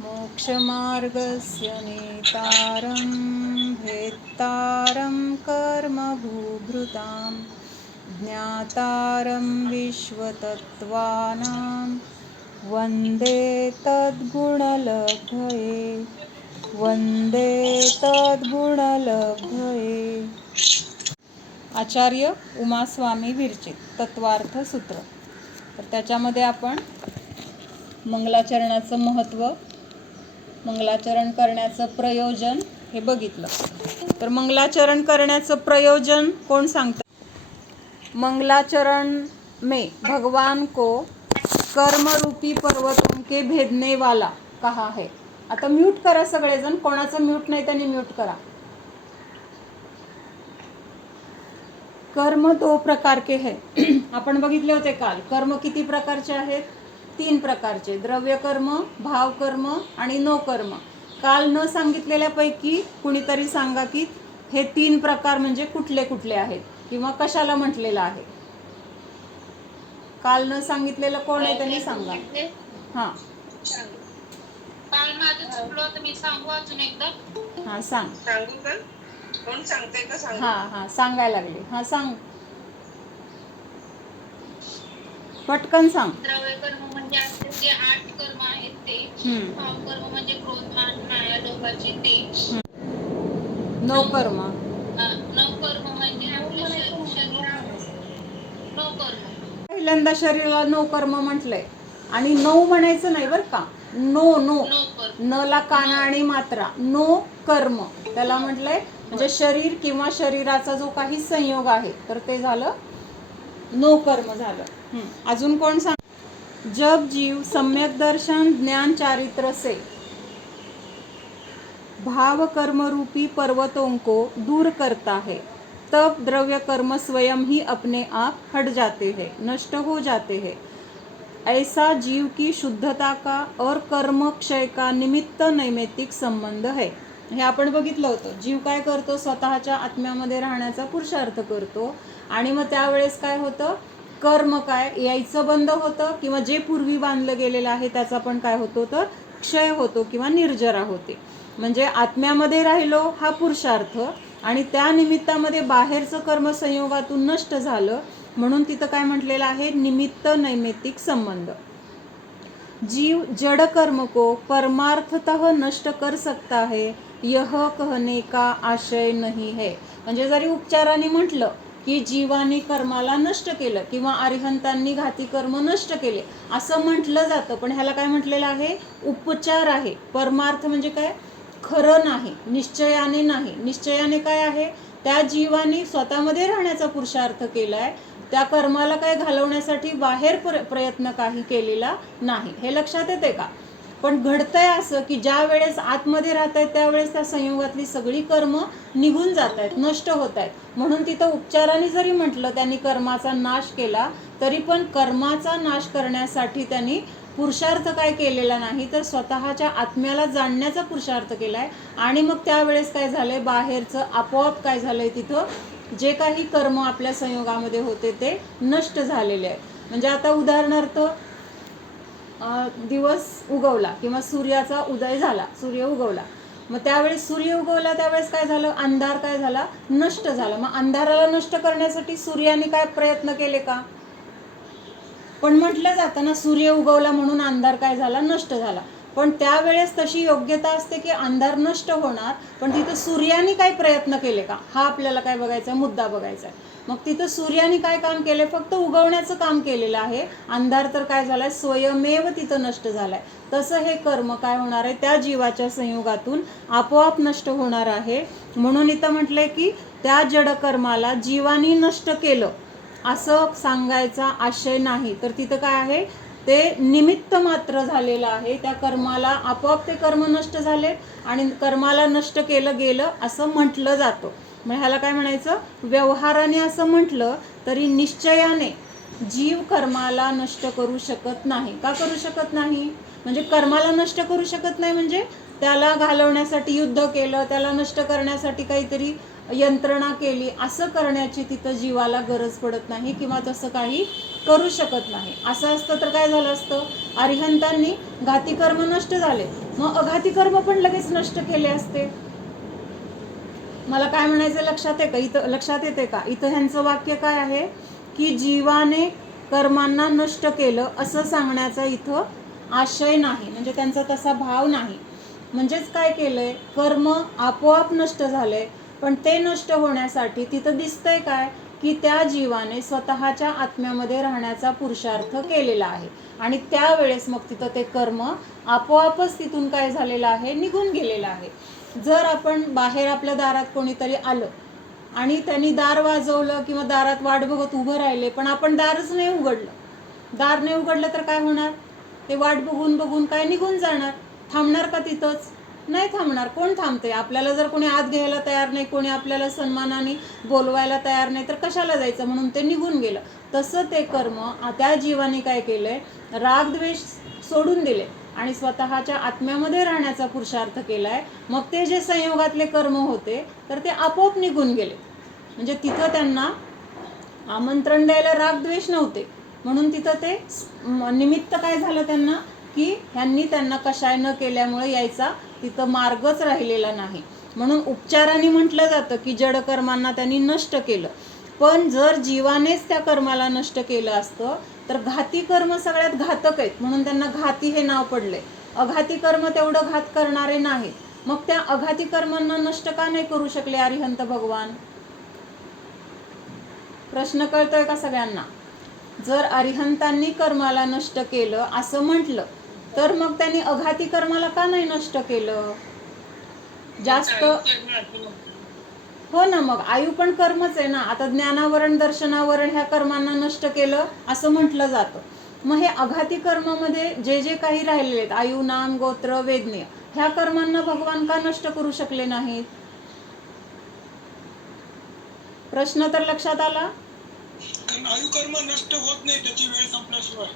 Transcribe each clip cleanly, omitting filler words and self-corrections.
मोक्षमार्गस्य नेतारं भेत्तारं कर्मभूभृतां ज्ञातारं विश्वतत्त्वानां वन्दे तद्गुणलब्धये वन्दे तद्गुणलब्धये. आचार्य उमास्वामी विरचित तत्वार्थ सूत्र. तर त्याच्यामध्ये आपण मंगलाचरणाचं महत्त्व, मंगलाचरण करण्याचं प्रयोजन हे बघितलं. तर मंगलाचरण करण्याचं प्रयोजन कोण सांगतं? मंगलाचरण में भगवान को कर्मरूपी पर्वतों के भेदने वाला कहा है. आता म्यूट करा सगळेजण, कोणाचं म्यूट नाही त्यांनी म्यूट करा. कर्म 2 प्रकार के है. आपण बघितले होते काल. कर्म किती प्रकारचे आहेत? 3 प्रकारचे. द्रव्य कर्म, भाव कर्म आणि नो कर्म. काल न सांगितलेल्यापैकी कुणीतरी सांगा की हे 3 प्रकार म्हणजे कुठले कुठले आहेत किंवा कशाला म्हटलेलं आहे. काल न सांगितलेलं कोण आहे त्यांनी सांगा. हां काल माझं चुकलं होतं, मी सांगू अजून एकदा. हां सांग. सांगू का? कोण सांगते का? सांगू. हां सांगायला लागले. हां सांग, पटकन सांग. द्रव्य कर्म म्हणजे आपले जे 8 कर्म आहेत ते. भाव कर्म म्हणजे क्रोध, मान, माया, लोभाचे ते. नो कर्म. नो कर्म म्हणजे आपलं शरीर. नो कर्म पहिल्यांदा शरीराला नो कर्म म्हटलंय आणि नो म्हणायचं नाही बरं का. नो नो न ला काना आणि मात्रा. नो कर्म त्याला म्हटलंय म्हणजे शरीर किंवा शरीराचा जो काही संयोग आहे तर ते झालं नो कर्म झालं. अजून कोण सांग. जब जीव सम्यक दर्शन ज्ञान चारित्र से भाव कर्म रूपी पर्वतों को दूर करता है तब द्रव्य कर्म स्वयं ही अपने आप हट जाते हैं, नष्ट हो जाते हैं. ऐसा जीव की शुद्धता का और कर्म क्षय का निमित्त नैमित्तिक संबंध है. हे आपण बघितलं होतं. जीव काय करतो? स्वतःच्या आत्म्यामध्ये राहण्याचा पुरुषार्थ करतो आणि मग त्यावेळेस काय होतं? कर्म काय यायचं बंद होतं किंवा जे पूर्वी बांधलं गेलेलं आहे त्याचा पण काय होतो तर क्षय होतो किंवा निर्जरा होते. म्हणजे आत्म्यामध्ये राहिलो हा पुरुषार्थ आणि त्या निमित्तामध्ये बाहेरचं कर्म संयोगातून नष्ट झालं म्हणून तिथं काय म्हटलेलं आहे? निमित्त नैमित्तिक संबंध. जीव जड़ कर्म को परमार्थतः नष्ट कर सकता है यह कहने का आशय नहीं है. म्हणजे जरी उपचाराने म्हटलं की जीवाने कर्माला नष्ट केलं किंवा अरिहंतांनी घाती कर्म नष्ट केले असं म्हटलं जातं, पण ह्याला काय म्हटलेलं आहे? उपचार आहे. परमार्थ म्हणजे काय? खरं नाही, निश्चयाने नाही. निश्चयाने काय आहे? त्या जीवाने स्वतःमध्ये राहण्याचा पुरुषार्थ केलाय, त्या कर्माला काय घालवण्यासाठी बाहेर प्रयत्न काही केलेला नाही. हे लक्षात येते का? पण घडतंय असं की ज्या वेळेस आतमध्ये राहत आहेत त्यावेळेस त्या संयोगातली सगळी कर्म निघून जात आहेत, नष्ट होत आहेत. म्हणून तिथं उपचाराने जरी म्हटलं त्यांनी कर्माचा नाश केला तरी पण कर्माचा नाश करण्यासाठी त्यांनी पुरुषार्थ काय केलेला नाही तर स्वतःच्या आत्म्याला जाणण्याचा पुरुषार्थ केलाय. आणि मग त्यावेळेस काय झालंय? बाहेरचं आपोआप काय झालंय? तिथं जे काही कर्म आपल्या संयोगामध्ये होते ते नष्ट झालेले आहे. म्हणजे आता उदाहरणार्थ दिवस उगवला किंवा सूर्याचा उदय झाला, सूर्य उगवला. मग त्यावेळेस सूर्य उगवला त्यावेळेस काय झालं? अंधार काय झाला? नष्ट झाला. मग अंधाराला नष्ट करण्यासाठी सूर्याने काय प्रयत्न केले का? पण म्हटलं जातं ना सूर्य उगवला म्हणून अंधार काय झाला? नष्ट झाला. पण त्यावेळेस तशी योग्यता असते की अंधार नष्ट होणार, पण तिथं सूर्याने काय प्रयत्न केले का हा आपल्याला काय बघायचा? मुद्दा बघायचा आहे. मग तिथं सूर्याने काय काम केलंय? फक्त उगवण्याचं काम केलेलं आहे. अंधार तर काय झालाय? स्वयमेव तिथं नष्ट झालाय. तसं हे कर्म काय होणार आहे? त्या जीवाच्या संयोगातून आपोआप नष्ट होणार आहे. म्हणून इथं म्हटलंय की त्या जड कर्माला जीवानी नष्ट केलं असं सांगायचा आशय नाही. तर तिथं काय आहे? ते निमित्त मात्र झालेलं आहे. त्या कर्माला आपोआप ते कर्म नष्ट झाले आणि कर्माला नष्ट केलं गेलं असं म्हटलं जातं. मग ह्याला काय म्हणायचं? व्यवहाराने असं म्हटलं तरी निश्चयाने जीव कर्माला नष्ट करू शकत नाही. का करू शकत नाही? म्हणजे कर्माला नष्ट करू शकत नाही म्हणजे त्याला घालवण्यासाठी युद्ध केलं, त्याला नष्ट करण्यासाठी काहीतरी यंत्रणा केली असं करण्याची तिथं जीवाला गरज पडत नाही किंवा तसं काही करू शकत नाही. असं असतं तर काय झालं असतं, अरिहंतांनी घाती कर्म नष्ट झाले, मग अघाती कर्म पण लगेच नष्ट केले असते. मला काय म्हणायचं लक्षात आहे का इथं, लक्षात येते का इथं ह्यांचं वाक्य काय आहे की जीवाने कर्मांना नष्ट केलं असं सांगण्याचा इथं आशय नाही, म्हणजे त्यांचा तसा भाव नाही. म्हणजेच काय केलंय, कर्म आपोआप नष्ट झाले, पण ते नष्ट होण्यासाठी तिथं दिसतंय काय की त्या जीवाने स्वतःच्या आत्म्यामध्ये राहण्याचा पुरुषार्थ केलेला आहे आणि त्यावेळेस मग तिथं ते कर्म आपोआपच तिथून काय झालेलं आहे, निघून गेलेलं आहे. जर आपण बाहेर आपल्या दारात कोणीतरी आलं आणि त्यांनी दार वाजवलं किंवा दारात वाट बघत उभं राहिले, पण आपण दारच नाही उघडलं, दार नाही उघडलं तर काय होणार, ते वाट बघून बघून काय निघून जाणार. थांबणार का तिथंच, नाही थांबणार. कोण थांबते, आपल्याला जर कोणी आत घ्यायला तयार नाही, कोणी आपल्याला सन्मानाने बोलवायला तयार नाही तर कशाला जायचं, म्हणून ते निघून गेलं. तसं ते कर्म त्या जीवाने काय केलंय, रागद्वेष सोडून दिले आणि स्वतःच्या आत्म्यामध्ये राहण्याचा पुरुषार्थ केलाय. मग ते जे संयोगातले कर्म होते तर ते आपोआप निघून गेले. म्हणजे तिथं त्यांना आमंत्रण द्यायला रागद्वेष नव्हते, म्हणून तिथं ते निमित्त काय झालं त्यांना की ह्यांनी त्यांना कशाय न केल्यामुळे यायचा तिथं मार्गच राहिलेला नाही. म्हणून उपचाराने म्हटलं जातं की जड कर्मांना त्यांनी नष्ट केलं. पण जर जीवानेच त्या कर्माला नष्ट केलं असतं तर घाती कर्म सगळ्यात घातक आहेत, म्हणून त्यांना घाती हे नाव पडले. अघाती कर्म तेवढं घात करणारे नाहीत. मग त्या अघाती कर्मांना नष्ट का नाही करू शकले अरिहंत भगवान, प्रश्न कळतोय का सगळ्यांना. जर अरिहंतांनी कर्माला नष्ट केलं असं म्हटलं तर मग त्यांनी अघाती कर्माला का नाही नष्ट केलं, जास्त हो ना, मग आयु पण कर्मच आहे ना. आता ज्ञानावरण दर्शनावरण ह्या कर्मांना नष्ट केलं असं म्हटलं जातं. मग हे अघाती कर्मामध्ये जे जे काही राहिलेले आहेत, आयु नाम गोत्र वेदनीय, ह्या कर्मांना भगवान का नष्ट करू शकले नाहीत, प्रश्न तर लक्षात आला. आयु कर्म नष्ट होत नाही त्याची वेळ संपल्याशिवाय.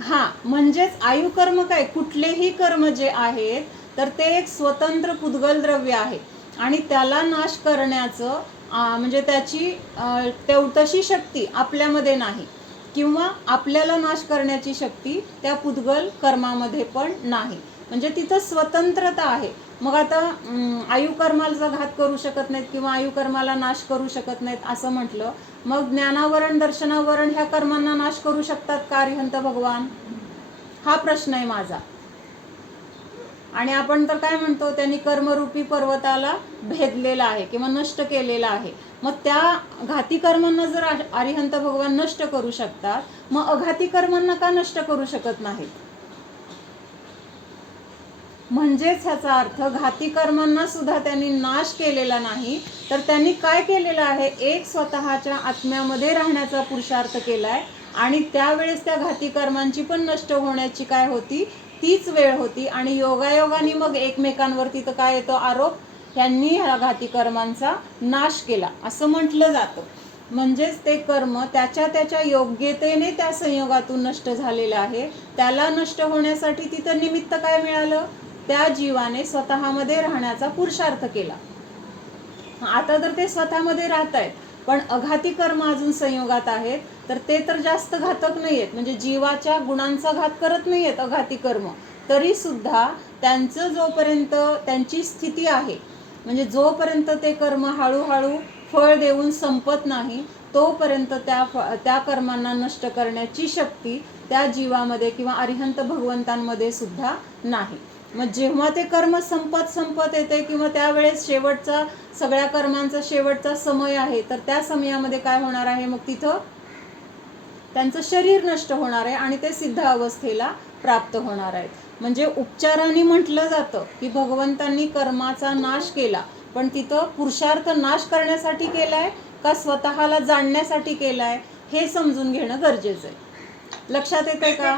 हा, म्हणजेच आयु कर्म काय, कुठलेही कर्म जे आहेत तर ते एक स्वतंत्र पुद्गल द्रव्य आहे आणि त्याला नाश करण्याचं म्हणजे त्याची तशी शक्ती आपल्यामध्ये नाही किंवा आपल्याला नाश करण्याची शक्ती त्या पुद्गल कर्मामध्ये पण नाही. म्हणजे तिथं स्वतंत्रता आहे. मग आता आयु कर्माचा घात करू शकत नाहीत किंवा आयु कर्माला नाश करू शकत नाहीत असं म्हटलं, मग ज्ञानावरण दर्शनावरण ह्या कर्मांना नाश करू शकतात का अरिहंत भगवान, हा प्रश्न आहे माझा. आणि आपण तर काय म्हणतो, त्यांनी कर्मरूपी पर्वताला भेदलेला आहे किंवा नष्ट केलेला आहे. मग त्या घाती कर्मांना जर अरिहंत भगवान नष्ट करू शकतात, मग अघाती कर्मांना का नष्ट करू शकत नाहीत. म्हणजेच ह्याचा अर्थ घाती कर्मांना सुद्धा त्यांनी नाश केलेला नाही, तर त्यांनी काय केलेलं आहे, एक स्वतःच्या आत्म्यामध्ये राहण्याचा पुरुषार्थ केलाय आणि त्यावेळेस त्या घाती कर्मांची पण नष्ट होण्याची काय होती, तीच वेळ होती. आणि योगायोगाने मग एकमेकांवरती तर काय येतो आरोप, त्यांनी ह्या घाती कर्मांचा नाश केला असं म्हटलं जातं. म्हणजेच ते कर्म त्याच्या त्याच्या योग्यतेने त्या संयोगातून नष्ट झालेलं आहे. त्याला नष्ट होण्यासाठी तिथं निमित्त काय मिळालं, त्या जीवाने स्वतःमध्ये राहण्याचा पुरुषार्थ केला. आता तर ते स्वतःमध्ये राहत आहेत, पण अघाती कर्म अजून संयोगात आहेत, तर ते तर जास्त घातक नाही आहेत, म्हणजे जीवाच्या गुणांचा घात करत नाही आहेत अघाती कर्म. तरी सुद्धा त्यांचं जोपर्यंत त्यांची स्थिती आहे, म्हणजे जोपर्यंत ते कर्म हळूहळू फळ देऊन संपत नाही तोपर्यंत त्या कर्मांना नष्ट करण्याची शक्ती त्या जीवामध्ये किंवा अरिहंत भगवंतांमध्ये सुद्धा नाही. मग जेव्हा ते कर्म संपत येते किंवा त्यावेळेस शेवटचा सगळ्या कर्मांचा शेवटचा समय आहे, तर त्या समयामध्ये काय होणार आहे, मग तिथं त्यांचं शरीर नष्ट होणार आहे आणि ते सिद्ध अवस्थेला प्राप्त होणार आहेत. म्हणजे उपचाराने म्हटलं जातं की भगवंतांनी कर्माचा नाश केला, पण तिथं पुरुषार्थ नाश करण्यासाठी केलाय का स्वतःला जाणण्यासाठी केलाय हे समजून घेणं गरजेचं आहे. लक्षात येतंय का.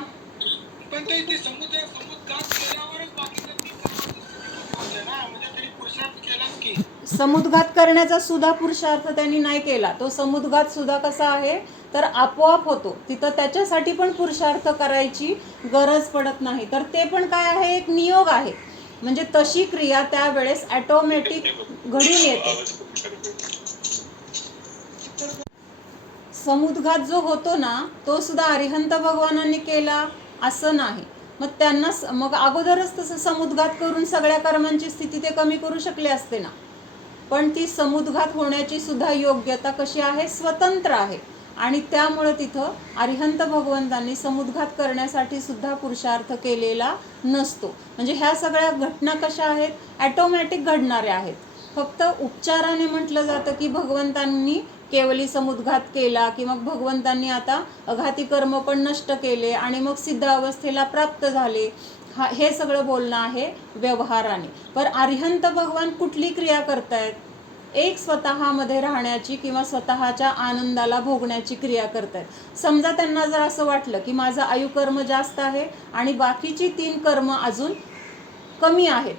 पण ते समुद्घात केल्यावरच बाकीचं ती कर्माची स्थिती होते ना, म्हणजे तरी पुरुषार्थ केलाच की. समुद्घात करण्याचा सुद्धा पुरुषार्थ त्यांनी नाही केला. तो समुद्घात सुद्धा कसा आहे तर आपोआप होतो, तिथं त्याच्यासाठी पण पुरुषार्थ करायची गरज पडत नाही. तर ते पण काय आहे, एक नियोग आहे. म्हणजे तशी क्रिया त्यावेळेस ऑटोमॅटिक घडून येते. समुद्घात जो होतो ना तो सुद्धा अरिहंत भगवानांनी केला असं नाही. मग त्यांना मग अगोदरच तसं समुद्घात करून सगळ्या कर्मांची स्थिती ते कमी करू शकले असते ना. पण ती समुद्घात होण्याची सुद्धा योग्यता कशी आहे, स्वतंत्र आहे. आणि त्यामुळे तिथं अरिहंत भगवंतांनी समुद्घात करण्यासाठी सुद्धा पुरुषार्थ केलेला नसतो. म्हणजे ह्या सगळ्या घटना कशा आहेत, ॲटोमॅटिक घडणाऱ्या आहेत. फक्त उपचाराने म्हटलं जातं की भगवंतांनी केवली समुद्घात केला की मग भगवंतांनी आता अघाती कर्म पण नष्ट केले आणि मग सिद्ध अवस्थेला प्राप्त झाले, हे सगळं बोलणं आहे व्यवहाराने. पण अरिहंत भगवान कुठली क्रिया करतायत, एक स्वतःमध्ये राहण्याची किंवा स्वतःच्या आनंदाला भोगण्याची क्रिया करतायत. समजा त्यांना जर असं वाटलं की माझं आयुकर्म जास्त आहे आणि बाकीची 3 कर्म अजून कमी आहेत,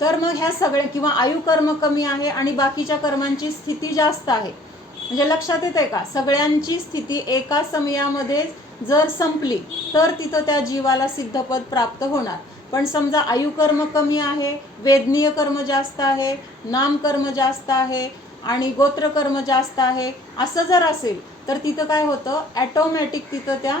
तर मग ह्या सगळ्या किंवा आयुकर्म कमी आहे आणि बाकीच्या कर्मांची स्थिती जास्त आहे. म्हणजे लक्षात येते का, सगळ्यांची स्थिती एका समयामध्ये जर संपली तर तिथं त्या जीवाला सिद्धपद प्राप्त होणार. पण समजा आयुकर्म कमी आहे, वेदनीय कर्म जास्त आहे, नामकर्म जास्त आहे आणि गोत्रकर्म जास्त आहे, असं जर असेल तर तिथं काय होतं, ॲटोमॅटिक तिथं त्या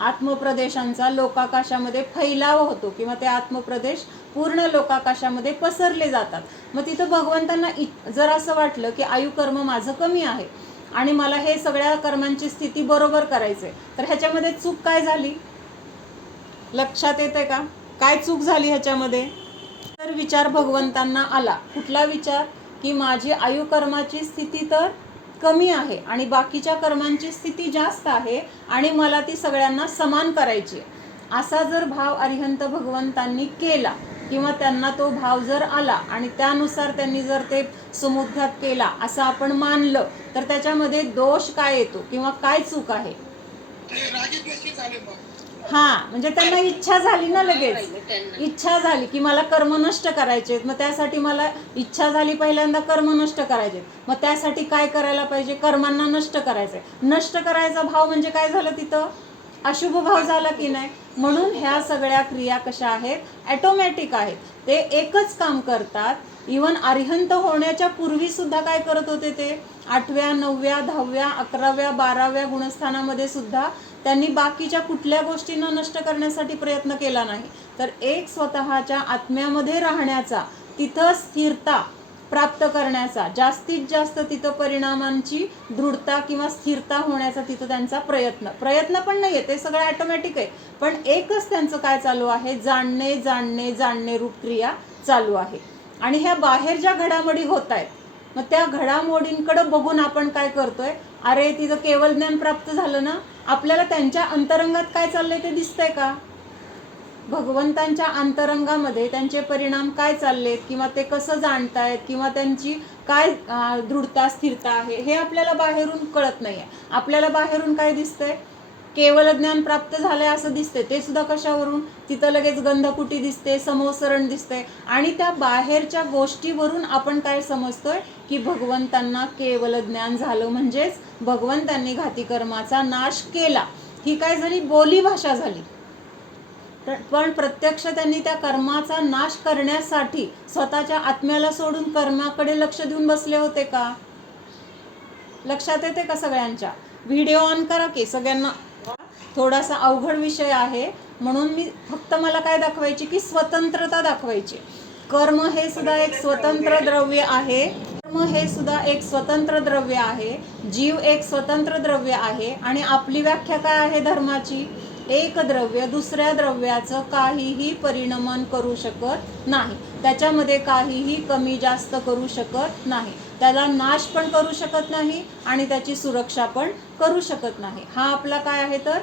आत्मप्रदेशांचा लोकाकाशामध्ये फैलाव होतो किंवा ते आत्मप्रदेश पूर्ण लोकाकाशामध्ये पसरले जातात. मग तिथं भगवंतांना जर असं वाटलं की आयुकर्म माझं कमी आहे आणि मला हे सगळ्या कर्मांची स्थिती बरोबर करायचे, तर ह्याच्यामध्ये चूक काय झाली, लक्षात येते का, काय चूक झाली ह्याच्यामध्ये. तर विचार भगवंतांना आला, कुठला विचार, की माझी आयुकर्माची स्थिती तर कमी आहे आणि बाकीच्या कर्मांची स्थिती जास्त आहे आणि मला ती सगळ्यांना समान करायची. असा जर भाव अरिहंत भगवंतांनी केला किंवा त्यांना तो भाव जर आला आणि त्यानुसार त्यांनी जर ते समुद्घात केला असं आपण मानलं, तर त्याच्यामध्ये दोष काय येतो किंवा काय चूक आहे. हां, म्हणजे त्यांना इच्छा झाली ना, लगेच इच्छा झाली की मला कर्म नष्ट करायचे, मग त्यासाठी मला इच्छा झाली पहिल्यांदा कर्म नष्ट करायचे, मग त्यासाठी काय करायला पाहिजे, कर्मांना नष्ट करायचंय. नष्ट करायचा भाव म्हणजे काय झालं, तिथं अशुभ भाव झाला की नाही. म्हणून ह्या सगळ्या क्रिया कशा आहेत, ॲटोमॅटिक आहेत, ते एकच काम करतात. इवन अरिहंत होण्याच्या पूर्वी सुद्धा काय करत होते ते, 8व्या 9व्या 10व्या 11व्या 12व्या गुणस्थानामध्ये सुद्धा त्यांनी बाकीच्या कुठल्या गोष्टींना नष्ट करण्यासाठी प्रयत्न केला नाही, तर एक स्वतःच्या आत्म्यामध्ये राहण्याचा, तिथं स्थिरता प्राप्त करण्याचा, जास्तीत जास्त तिथं परिणामांची दृढता किंवा स्थिरता होण्याचा तिथं त्यांचा प्रयत्न पण नाही आहे, ते सगळं ॲटोमॅटिक आहे. पण एकच त्यांचं काय चालू आहे, जाणणे जाणणे जाणणे रूप क्रिया चालू आहे. आणि ह्या बाहेर ज्या घडामोडी होत आहेत, मग त्या घडामोडींकडे बघून आपण काय करतोय, अरे तिथं केवळ ज्ञान प्राप्त झालं ना, आपल्याला त्यांच्या अंतरंगात काय चाललंय ते दिसतंय का, भगवंतांच्या अंतरंगामध्ये त्यांचे परिणाम काय चाललेत किंवा ते कसं जाणतायत किंवा त्यांची काय दृढता स्थिरता आहे, हे आपल्याला बाहेरून कळत नाही आहे. आपल्याला बाहेरून काय दिसतंय, केवळ ज्ञान प्राप्त झालंय असं दिसते, ते सुद्धा कशावरून, तिथं लगेच गंधकुटी दिसते, समोसरण दिसते आणि त्या बाहेरच्या गोष्टीवरून आपण काय समजतोय की भगवंतांना केवळ ज्ञान झालं म्हणजेच भगवंतांनी घाती कर्माचा नाश केला. ही काय झाली, बोली भाषा झाली. पण प्रत्यक्ष त्यांनी त्या कर्माचा नाश करण्यासाठी स्वतःच्या आत्म्याला सोडून कर्माकडे लक्ष देऊन बसले होते का, लक्षात येते का सगळ्यांच्या. व्हिडिओ ऑन करा की, सगळ्यांना थोडासा अवघड विषय आहे म्हणून मी फक्त मला काय दाखवायची की स्वतंत्रता दाखवायची. कर्म हे सुद्धा एक स्वतंत्र द्रव्य आहे, कर्म हे सुद्धा एक स्वतंत्र द्रव्य आहे, जीव एक स्वतंत्र द्रव्य आहे आणि आपली व्याख्या काय आहे धर्माची, एक द्रव्य दुसऱ्या द्रव्याचं काहीही परिणमन करू शकत नाही, त्याच्यामध्ये काहीही कमी जास्त करू शकत नाही, त्याला नाश पण करू शकत नाही आणि त्याची सुरक्षा पण करू शकत नाही. हा आपला काय आहे तर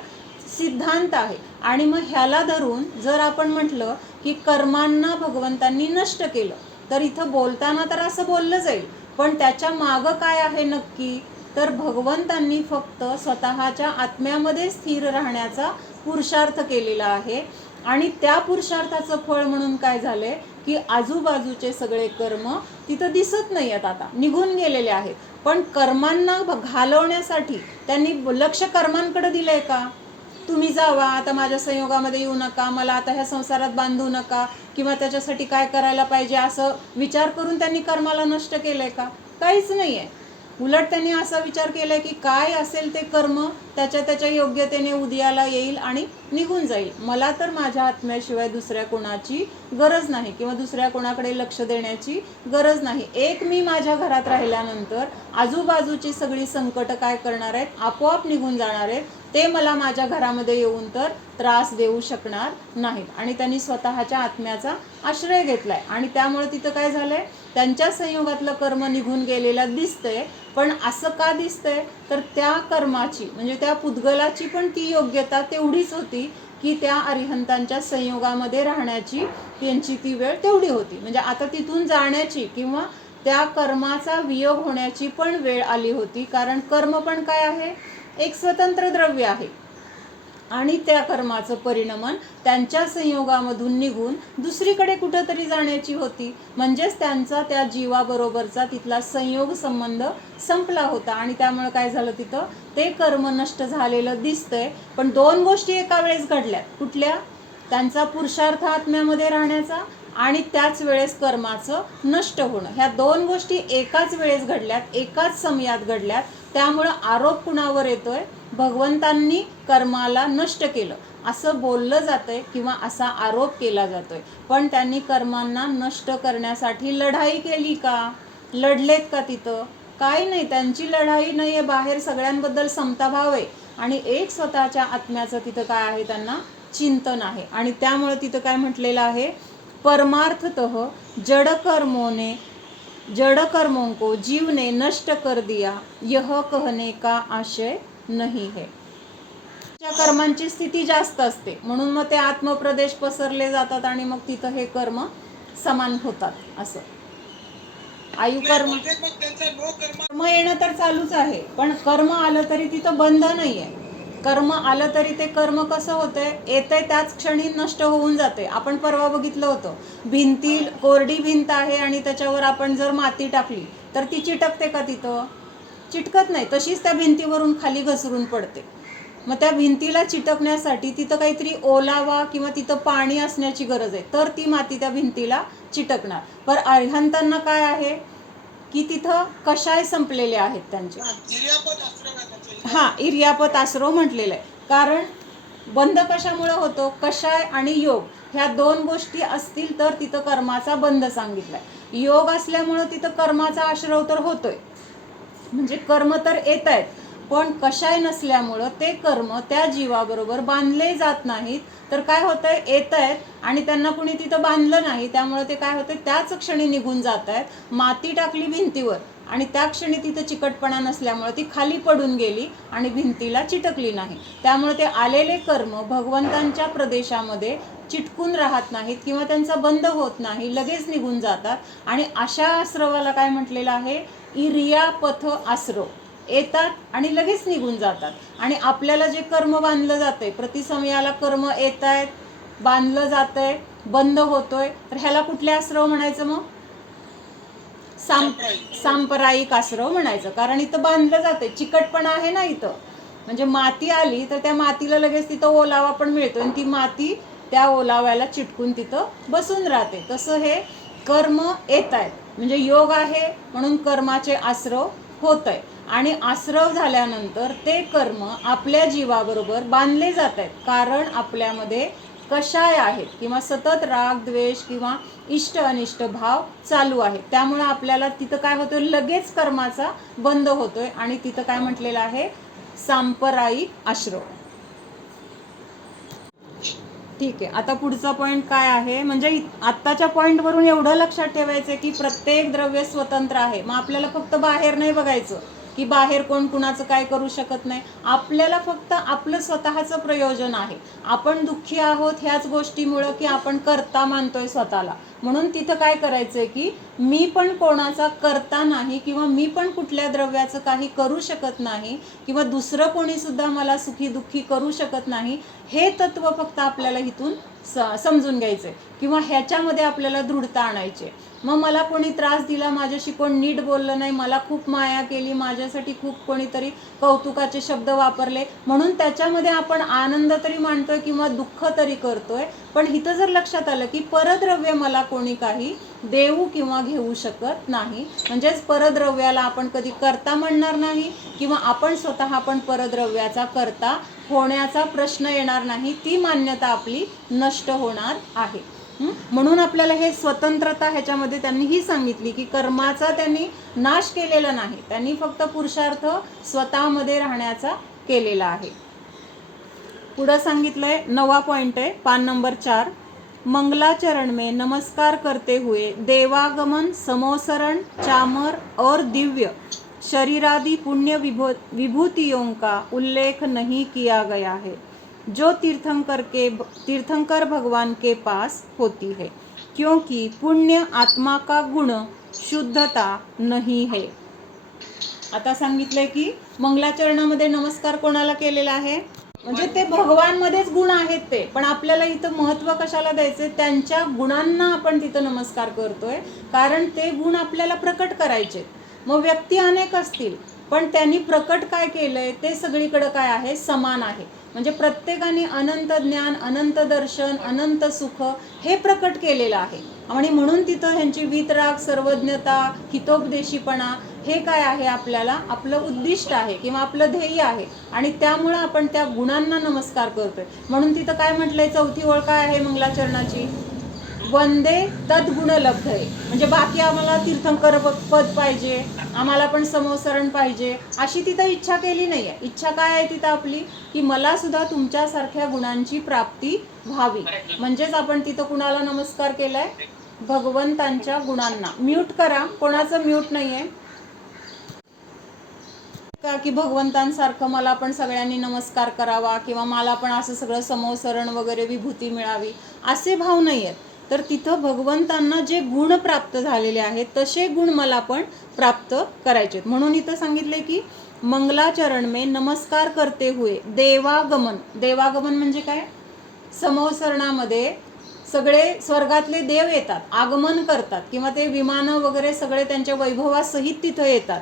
सिद्धांत आहे. आणि मग ह्याला धरून जर आपण म्हटलं की कर्मांना भगवंतांनी नष्ट केलं, तर इथं बोलताना तर असं बोललं जाईल, पण त्याच्या मागं काय आहे नक्की, तर भगवंतांनी फक्त स्वतःच्या आत्म्यामध्ये स्थिर राहण्याचा पुरुषार्थ केलेला आहे आणि त्या पुरुषार्थाचं फळ म्हणून काय झालंय की आजूबाजूचे सगळे कर्म तिथं दिसत नाही आहेत, आता निघून गेलेले आहेत. पण कर्मांना घालवण्यासाठी त्यांनी लक्ष कर्मांकडे दिलंय का, तुम्ही जावा, आता माझ्या संयोगामध्ये येऊ नका, मला आता ह्या संसारात बांधू नका, किंवा त्याच्यासाठी काय करायला पाहिजे असं विचार करून त्यांनी कर्माला नष्ट केलंय का? काहीच नाही आहे. उलट त्यांनी असा विचार केलाय की काय असेल ते कर्म त्याच्या योग्यतेने उदयाला येईल आणि निघून जाईल. मला तर माझ्या आत्म्याशिवाय दुसऱ्या कोणाची गरज नाही, किंवा दुसऱ्या कोणाकडे लक्ष देण्याची गरज नाही. एक मी माझ्या घरात राहिल्यानंतर आजूबाजूची सगळी संकट काय करणार आहेत, आपोआप निघून जाणार आहेत. ते मला माझ्या घरामध्ये येऊन तर त्रास देऊ शकणार नाहीत. आणि त्यांनी स्वतःच्या आत्म्याचा आश्रय घेतलाय, आणि त्यामुळे तिथं काय झालंय, त्यांच्या संयोगातलं कर्म निघून गेलेलं दिसतंय. पण असं का दिसतंय, तर त्या कर्माची म्हणजे त्या पुद्गलाची पण ती योग्यता तेवढीच होती की त्या अरिहंतांच्या संयोगामध्ये राहण्याची त्यांची ती वेळ तेवढी होती. म्हणजे आता तिथून जाण्याची किंवा त्या कर्माचा वियोग होण्याची पण वेळ आली होती. कारण कर्म पण काय आहे, एक स्वतंत्र द्रव्य आहे, आणि त्या कर्माचं परिणमन त्यांच्या संयोगामधून निघून दुसरीकडे कुठंतरी जाण्याची होती. म्हणजेच त्यांचा त्या जीवाबरोबरचा तिथला संयोग संबंध संपला होता, आणि त्यामुळे काय झालं, तिथं ते कर्म नष्ट झालेलं दिसतंय. पण दोन गोष्टी एका वेळेस घडल्यात. कुठल्या? त्यांचा पुरुषार्थ आत्म्यामध्ये राहण्याचा आणि त्याच वेळेस कर्माचं नष्ट होणं. ह्या दोन गोष्टी एकाच वेळेस घडल्यात, एकाच समयात घडल्यात. त्यामुळं आरोप कुणावर येतोय, भगवंतांनी कर्माला नष्ट केलं असं बोललं जातंय किंवा असा आरोप केला जातोय. पण त्यांनी कर्मांना नष्ट करण्यासाठी लढाई केली का? लढलेत का तिथं? काही नाही. त्यांची लढाई नाही आहे. बाहेर सगळ्यांबद्दल समताभाव आहे, आणि एक स्वतःच्या आत्म्याचं तिथं काय आहे, त्यांना चिंतन आहे. आणि त्यामुळे तिथं काय म्हटलेलं आहे, परमार्थतः जड़ कर्मों को जीव ने नष्ट कर दिया, यह कहने का आशय नहीं है. त्या कर्मांची स्थिती जास्त असते, म्हणून मग ते आत्मप्रदेश पसरले जातात, आणि मग तिथं हे कर्म समान होतात. असं आयुकर्म कर्म येणं तर चालूच आहे, पण कर्म आलं तरी तिथं बंध नाही आहे. कर्म आलं तरी ते कर्म कसं होतंय, येतंय त्याच क्षणी नष्ट होऊन जाते. आपण परवा बघितलं होतं, भिंती, कोरडी भिंत आहे आणि त्याच्यावर आपण जर माती टाकली तर ती चिटकते का? तिथं चिटकत नाही. तशीच त्या भिंतीवरून खाली घसरून पडते. मग त्या भिंतीला चिटकण्यासाठी तिथं काहीतरी ओलावा किंवा तिथं पाणी असण्याची गरज आहे, तर ती माती त्या भिंतीला चिटकणार. पण अरिहंतांना काय आहे की तिथं कषाय संपलेले आहेत त्यांचे. इर्यापत आश्रव म्हटलेलं आहे. कारण बंध कशामुळे होतो, कषाय आणि योग ह्या दोन गोष्टी असतील तर तिथं कर्माचा बंध सांगितलाय. योग असल्यामुळं तिथं कर्माचा आश्रव तर होतोय, म्हणजे कर्म तर येत आहेत, पण कषाय नसल्यामुळं ते कर्म त्या जीवाबरोबर बांधले जात नाहीत. तर काय होतंय, येत आहेत आणि त्यांना कुणी तिथं बांधलं नाही, त्यामुळे ते काय होतंय, त्याच क्षणी निघून जात आहेत. माती टाकली भिंतीवर आणि त्या क्षणी तिथं चिकटपणा नसल्यामुळे ती खाली पडून गेली आणि भिंतीला चिटकली नाही. त्यामुळे ते आलेले कर्म भगवंतांच्या प्रदेशामध्ये चिटकून राहत नाहीत किंवा त्यांचा बंध होत नाही, लगेच निघून जातात. आणि अशा आश्रवाला काय म्हटलेलं आहे, इर्यापथ आश्रव. येतात आणि लगेच निघून जातात. आणि आपल्याला जे कर्म बांधलं जातंय, प्रतिसमयाला कर्म येत आहेत, बांधलं जातंय, बंद होतोय, तर ह्याला कुठले आश्रव म्हणायचं? मग सांप्रदायिक आश्रव म्हणायचं. कारण इथं बांधलं जाते, चिकटपणा आहे ना इथं. म्हणजे माती आली तर त्या मातीला लगेच तिथं ओलावा पण मिळतो, आणि ती माती त्या ओलाव्याला चिटकून तिथं बसून राहते. तसं हे कर्म येत आहेत, म्हणजे योग आहे म्हणून कर्माचे आश्रव होत आहे. आणि आश्रव झाल्यानंतर ते कर्म आपल्या जीवाबरोबर बांधले जात आहेत. कारण आपल्यामध्ये कषाय आहेत किंवा सतत राग द्वेष किंवा इष्ट अनिष्ट भाव चालू आहेत. त्यामुळे आपल्याला तिथं काय होतं, लगेच कर्माचा बंध होतोय. आणि तिथं काय म्हटलेलं आहे, सांप्रदायिक आश्रव. ठीक आहे. आता पुढचा पॉईंट काय आहे, म्हणजे आत्ताच्या पॉईंटवरून एवढं लक्षात ठेवायचं की प्रत्येक द्रव्य स्वतंत्र आहे. मग आपल्याला फक्त बाहेर नाही बघायचं की बाहेर कोण कुणाचं काय करू शकत नाही. आपल्याला फक्त आपलं स्वतःचं प्रयोजन आहे. आपण दुःखी आहोत ह्याच गोष्टीमुळं की आपण कर्ता मानतोय स्वतःला, म्हणून तिथं काय करायचंय की मी पण कोणाचा करता नाही किंवा मी पण कुठल्या द्रव्याचं काही करू शकत नाही किंवा दुसरं कोणी सुद्धा मला सुखी दुःखी करू शकत नाही, हे तत्व फक्त आपल्याला इथून समजून घ्यायचंय किंवा ह्याच्यामध्ये आपल्याला दृढता आणायची. मग मला कोणी त्रास दिला, माझ्याशी कोण नीट बोललं नाही, मला खूप माया केली, माझ्यासाठी खूप कोणीतरी कौतुकाचे शब्द वापरले, म्हणून त्याच्यामध्ये आपण आनंद तरी मानतोय किंवा दुःख तरी करतोय. पण इथं जर लक्षात आलं की परद्रव्य मला कोणी काही देऊ किंवा घेऊ शकत नाही, म्हणजेच परद्रव्याला आपण कधी करता म्हणणार नाही किंवा आपण स्वतः पण परद्रव्याचा करता होण्याचा प्रश्न येणार नाही, ती मान्यता आपली नष्ट होणार आहे. म्हणून आपल्याला हे स्वतंत्रता ह्याच्यामध्ये त्यांनी ही सांगितली की कर्माचा त्यांनी नाश केलेला नाही, त्यांनी फक्त पुरुषार्थ स्वतःमध्ये राहण्याचा केलेला आहे. पुढं सांगितलंय 9वा पॉइंट आहे, पान नंबर 4. मंगलाचरण में नमस्कार करते हुए देवागमन, समोसरण, चामर और दिव्य शरीरादि पुण्य विभूतियों का उल्लेख नहीं किया गया है, जो तीर्थंकर भगवान के पास होती है, क्योंकि पुण्य आत्मा का गुण शुद्धता नहीं है. आता सांगितलंय की मंगलाचरणामध्ये नमस्कार कोणाला केलेला आहे, म्हणजे ते भगवानमध्येच गुण आहेत ते, पण आपल्याला इथं महत्त्व कशाला द्यायचे, त्यांच्या गुणांना आपण तिथं नमस्कार करतोय, कारण ते गुण आपल्याला प्रकट करायचे. मग व्यक्ती अनेक असतील, पण त्यांनी प्रकट काय केलंय ते सगळीकडे काय आहे, समान आहे. म्हणजे प्रत्येकाने अनंत ज्ञान, अनंत दर्शन, अनंत सुख हे प्रकट केलेलं आहे. आणि म्हणून तिथं ह्यांची वीतराग, सर्वज्ञता, हितोपदेशीपणा हे काय आहे, आपल्याला आपलं उद्दिष्ट आहे किंवा आपलं ध्येय आहे, आणि त्यामुळं आपण त्या गुणांना नमस्कार करतोय. म्हणून तिथं काय म्हटलंय, चौथी ओळ काय आहे मंगलाचरणाची, वंदे तद्गुण लब्धये. म्हणजे बाकी आम्हाला तीर्थंकर पद पाहिजे, आम्हाला पण समोसरण पाहिजे, अशी तिथं इच्छा केली नाही आहे. इच्छा काय आहे तिथं आपली, की मला सुद्धा तुमच्यासारख्या गुणांची प्राप्ती व्हावी. म्हणजेच आपण तिथं कुणाला नमस्कार केलाय, भगवंतांच्या गुणांना. म्यूट करा, कोणाचं म्यूट नाही आहे का की भगवंतांसारखं मला पण सगळ्यांनी नमस्कार करावा किंवा मला पण असं सगळं समोसरण वगैरे विभूती मिळावी, असे भाव नाही आहेत. तर तिथं भगवंतांना जे गुण प्राप्त झालेले आहेत तसे गुण मला पण प्राप्त करायचे. म्हणून इथं सांगितले की मंगलाचरण में नमस्कार करते हुए देवागमन. देवागमन म्हणजे काय, समोसरणामध्ये सगळे स्वर्गातले देव येतात, आगमन करतात किंवा ते विमानं वगैरे सगळे त्यांच्या वैभवासहित तिथं येतात,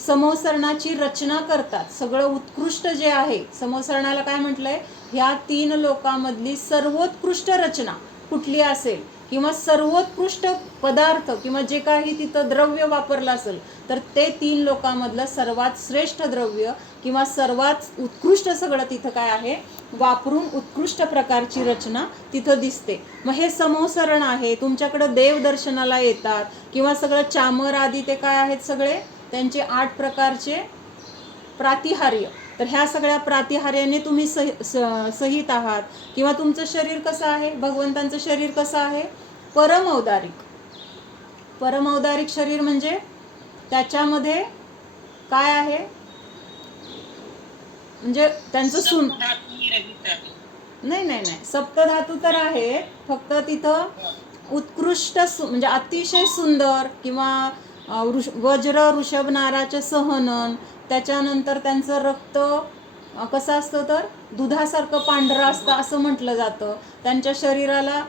समोसरणाची रचना करतात. सगळं उत्कृष्ट जे आहे, समोसरणाला काय म्हटलंय, ह्या 3 लोकांमधली सर्वोत्कृष्ट रचना कुठली असेल किंवा सर्वोत्कृष्ट पदार्थ किंवा जे काही तिथं द्रव्य वापरलं असेल तर ते 3 लोकांमधलं सर्वात श्रेष्ठ द्रव्य किंवा सर्वात उत्कृष्ट सगळं तिथं काय आहे, वापरून उत्कृष्ट प्रकारची रचना तिथं दिसते. मग हे समोसरण आहे, तुमच्याकडं देवदर्शनाला येतात किंवा सगळं चामर आदी ते काय आहेत, सगळे त्यांचे 8 प्रकारचे प्रातिहार्य. तर ह्या सगळ्या प्रातिहार्याने तुम्ही सहित आहात. किंवा तुमचं शरीर कसं आहे, भगवंतांचं शरीर कसं आहे, परमौदारिक. परमौदारिक शरीर म्हणजे त्याच्यामध्ये काय आहे, म्हणजे त्यांचं नाही सप्तधातू तर आहे, फक्त तिथं उत्कृष्ट म्हणजे अतिशय सुंदर किंवा वज्र ऋषभ नाराचं सहनन, त्याच्यानंतर त्यांचं रक्त कसं असतं तर दुधासारखं पांढरं असतं असं म्हटलं जातं. त्यांच्या शरीराला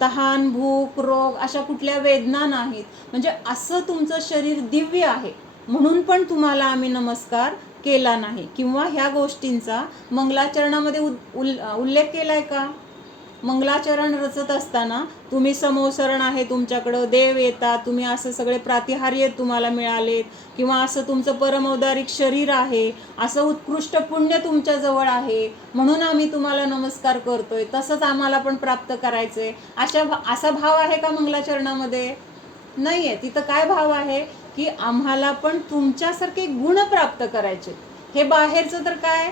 तहान, भूक, रोग अशा कुठल्या वेदना नाहीत. म्हणजे असं तुमचं शरीर दिव्य आहे, म्हणून पण तुम्हाला आम्ही नमस्कार केला नाही. किंवा ह्या गोष्टींचा मंगलाचरणामध्ये उल्लेख केलाय का, मंगलाचरण रचत असताना तुम्ही समोसरण आहे, तुमच्याकडं देव येतात, तुम्ही असं सगळे प्रातिहार्य तुम्हाला मिळालेत किंवा असं तुमचं परमौदारिक शरीर आहे, असं उत्कृष्ट पुण्य तुमच्याजवळ आहे, म्हणून आम्ही तुम्हाला नमस्कार करतोय, तसंच आम्हाला पण प्राप्त करायचंय, असा भाव आहे का मंगलाचरणामध्ये? नाही आहे. तिथं काय भाव आहे की आम्हाला पण तुमच्यासारखे गुण प्राप्त करायचे. हे बाहेरचं तर काय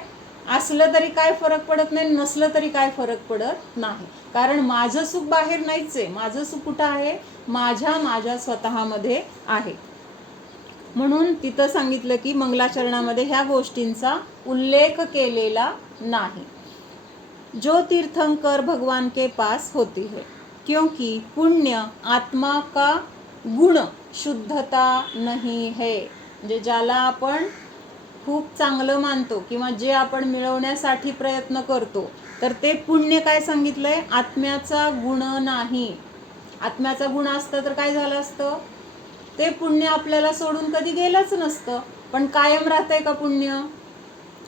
असलं तरी काय फरक पडत नाही, नसलं तरी काय फरक पडत नाही, कारण माझं सुख बाहेर नाहीच आहे. माझं सुख कुठं आहे, माझ्या स्वतःमध्ये आहे. म्हणून तिथं सांगितलं की मंगलाचरणामध्ये ह्या गोष्टींचा उल्लेख केलेला नाही. जो तीर्थंकर भगवान के पास होती है. क्योंकि पुण्य आत्मा का गुण शुद्धता नहीं है. म्हणजे ज्याला आपण खूप चांगलं मानतो किंवा जे आपण मिळवण्यासाठी प्रयत्न करतो, तर ते पुण्य काय सांगितलंय, आत्म्याचा गुण नाही. आत्म्याचा गुण असतं तर काय झालं असतं, ते पुण्य आपल्याला सोडून कधी गेलंच नसतं. पण कायम राहतंय का पुण्य,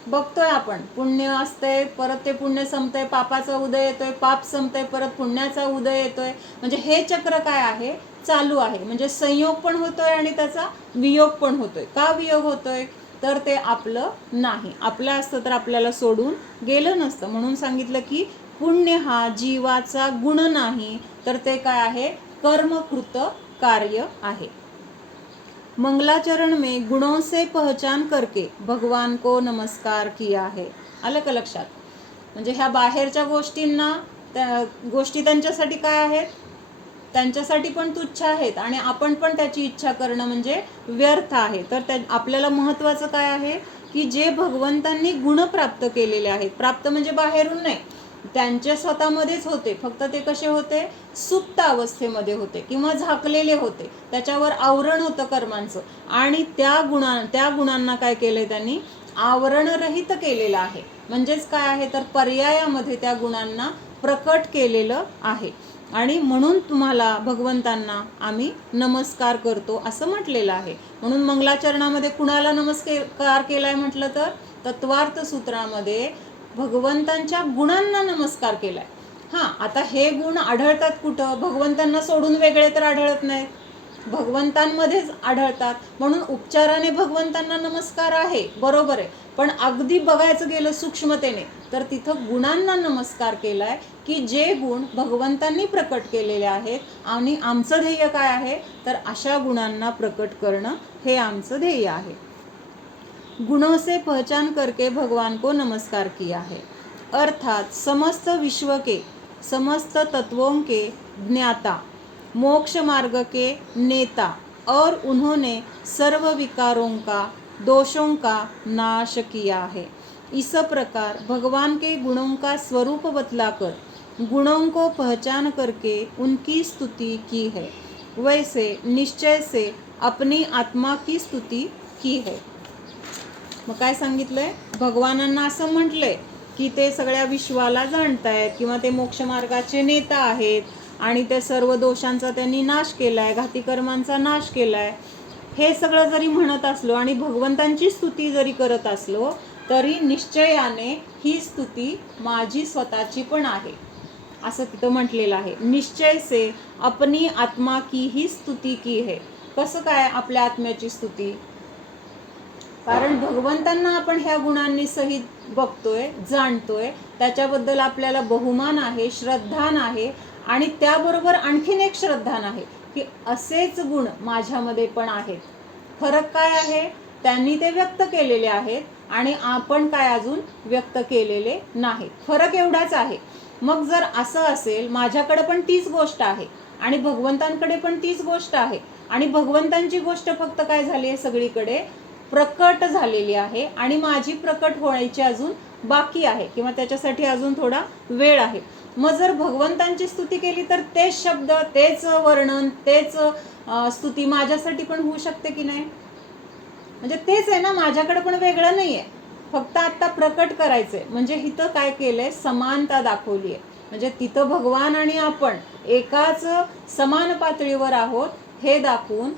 बघतोय आपण. पुण्य असतंय, परत ते पुण्य संपतंय, पापाचा उदय येतोय, पाप संपतंय, परत पुण्याचा उदय येतोय. म्हणजे हे चक्र काय आहे, चालू आहे. म्हणजे संयोग पण होतोय आणि त्याचा वियोग पण होतोय. का वियोग होतोय, तर ते आपलं नाही. आपलं असतं तर आपल्याला सोडून गेलं नसतं. म्हणून सांगितलं की पुण्य हा जीवाचा गुण नाही, तर ते काय आहे, कर्मकृत कार्य आहे. मंगलाचरण में गुणों से पहचान करके भगवान को नमस्कार किया है. आलं का लक्षात. म्हणजे ह्या बाहेरच्या गोष्टींना, त्या गोष्टी त्यांच्यासाठी काय आहेत, त्यांच्यासाठी पण तुच्छ आहेत आणि आपण पण त्याची इच्छा करणं म्हणजे व्यर्थ आहे. तर आपल्याला महत्त्वाचं काय आहे की जे भगवंतांनी गुण प्राप्त केलेले आहेत, प्राप्त म्हणजे बाहेरून नाही, त्यांच्या स्वतःमध्येच होते, फक्त ते कसे होते, सुप्त अवस्थेमध्ये होते किंवा झाकलेले होते, त्याच्यावर आवरण होतं कर्मांचं. आणि त्या गुणांना काय केलंय, त्यांनी आवरणरहित केलेलं आहे. म्हणजेच काय आहे, तर पर्यायामध्ये त्या गुणांना प्रकट केलेलं आहे. आणि म्हणून तुम्हाला भगवंतांना आम्ही नमस्कार करतो असं म्हटलेलं आहे. म्हणून मंगलाचरणामध्ये कुणाला नमस्कार केलाय म्हटलं तर तत्वार्थ सूत्रामध्ये भगवंतांच्या गुणांना नमस्कार केलाय. हां, आता हे गुण आढळतात कुठं, भगवंतांना सोडून वेगळे तर आढळत नाहीत, भगवंतांमध्येच आढळतात. म्हणून उपचाराने भगवंतांना नमस्कार आहे, बरोबर आहे. पण अगदी बघायचं गेलं सूक्ष्मतेने, तर तिथं गुणांना नमस्कार केलाय की जे गुण भगवंतांनी प्रकट केलेले आहेत. आणि आमचं ध्येय काय आहे, तर अशा गुणांना प्रकट करणं हे आमचं ध्येय आहे. गुणों से पहचान करके भगवान को नमस्कार किया है, अर्थात समस्त विश्व के समस्त तत्वों के ज्ञाता, मोक्ष मार्ग के नेता, और उन्होंने सर्व विकारों का, दोषों का नाश किया है. इस प्रकार भगवान के गुणों का स्वरूप बतलाकर गुणों को पहचान करके उनकी स्तुति की है, वैसे निश्चय से अपनी आत्मा की स्तुति की है. मग काय सांगितलंय, भगवानांना असं म्हटलंय की ते सगळ्या विश्वाला जाणतायत किंवा ते मोक्षमार्गाचे नेता आहेत आणि ते सर्व दोषांचा त्यांनी नाश केलाय, घाती कर्मांचा नाश केलाय. हे सगळं जरी म्हणत असलो आणि भगवंतांची स्तुती जरी करत असलो, तरी निश्चयाने ही स्तुती माझी स्वतःची पण आहे असं तिथं म्हटलेलं आहे. निश्चय से अपनी आत्मा की ही स्तुती की है. कसं काय आपल्या आत्म्याची स्तुती, कारण भगवंतांना आपण ह्या गुणांनी सहित बघतोय, जाणतोय, त्याच्याबद्दल आपल्याला बहुमान आहे, श्रद्धान आहे. आणि त्याबरोबर आणखीन एक श्रद्धान आहे की असेच गुण माझ्यामध्ये पण आहेत. फरक काय आहे, त्यांनी ते व्यक्त केलेले आहेत आणि आपण काय अजून व्यक्त केलेले नाही. फरक एवढाच आहे. मग जर असं असेल, माझ्याकडे पण तीच गोष्ट आहे आणि भगवंतांकडे पण तीच गोष्ट आहे, आणि भगवंतांची गोष्ट फक्त काय झाली आहे, सगळीकडे प्रकट झालेली आहे आणि माझी प्रकट होण्याची अजून बाकी आहे किंवा त्याच्यासाठी अजून थोडा वेळ आहे. मग जर भगवंतांची स्तुती केली तर तेच शब्द, तेच वर्णन, तेच स्तुती माझ्यासाठी पण होऊ शकते की नाही. म्हणजे तेच आहे ना, माझ्याकडे पण वेगळं नाही आहे, फक्त आता प्रकट करायचंय. म्हणजे इथं काय केलंय, समानता दाखवली आहे. म्हणजे तिथं भगवान आणि आपण एकाच समान पातळीवर आहोत हे दाखवून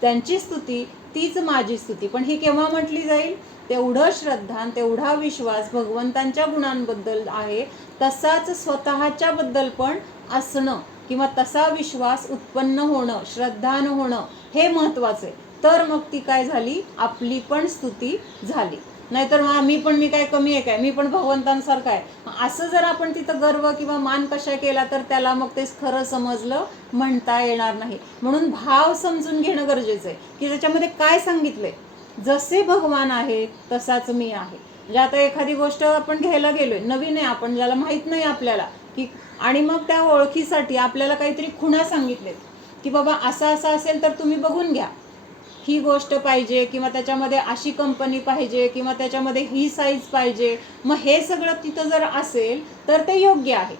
त्यांची स्तुती तीच माझी स्तुती. पण ही केव्हा म्हटली जाईल, तेवढं श्रद्धा, तेवढा विश्वास भगवंतांच्या गुणांबद्दल आहे, तसाच स्वतःच्या बद्दल पण असणं किंवा तसा विश्वास उत्पन्न होणं, श्रद्धान होणं हे महत्त्वाचं आहे. तर मग ती काय झाली, आपली पण स्तुती झाली. नाहीतर मी काय कमी आहे काय, मी पण भगवंतांसारखं आहे, असं जर आपण तिथं गर्व किंवा मान कशा केला तर त्याला मग ते खरं समजलं म्हणता येणार नाही. म्हणून भाव समजून घेणं गरजेचं आहे की त्याच्यामध्ये काय सांगितलंय, जसे भगवान आहेत तसाच मी आहे. म्हणजे आता एखादी गोष्ट आपण घ्यायला गेलोय, नवीन आहे, आपण ज्याला माहीत नाही आपल्याला की, आणि मग त्या ओळखीसाठी आपल्याला काहीतरी खुणा सांगितलेत की बाबा असं असं असेल तर तुम्ही बघून घ्या, ही गोष्ट पाहिजे किंवा त्याच्यामध्ये अशी कंपनी पाहिजे किंवा त्याच्यामध्ये ही साईज पाहिजे. मग हे सगळं तिथं जर असेल तर ते योग्य आहे.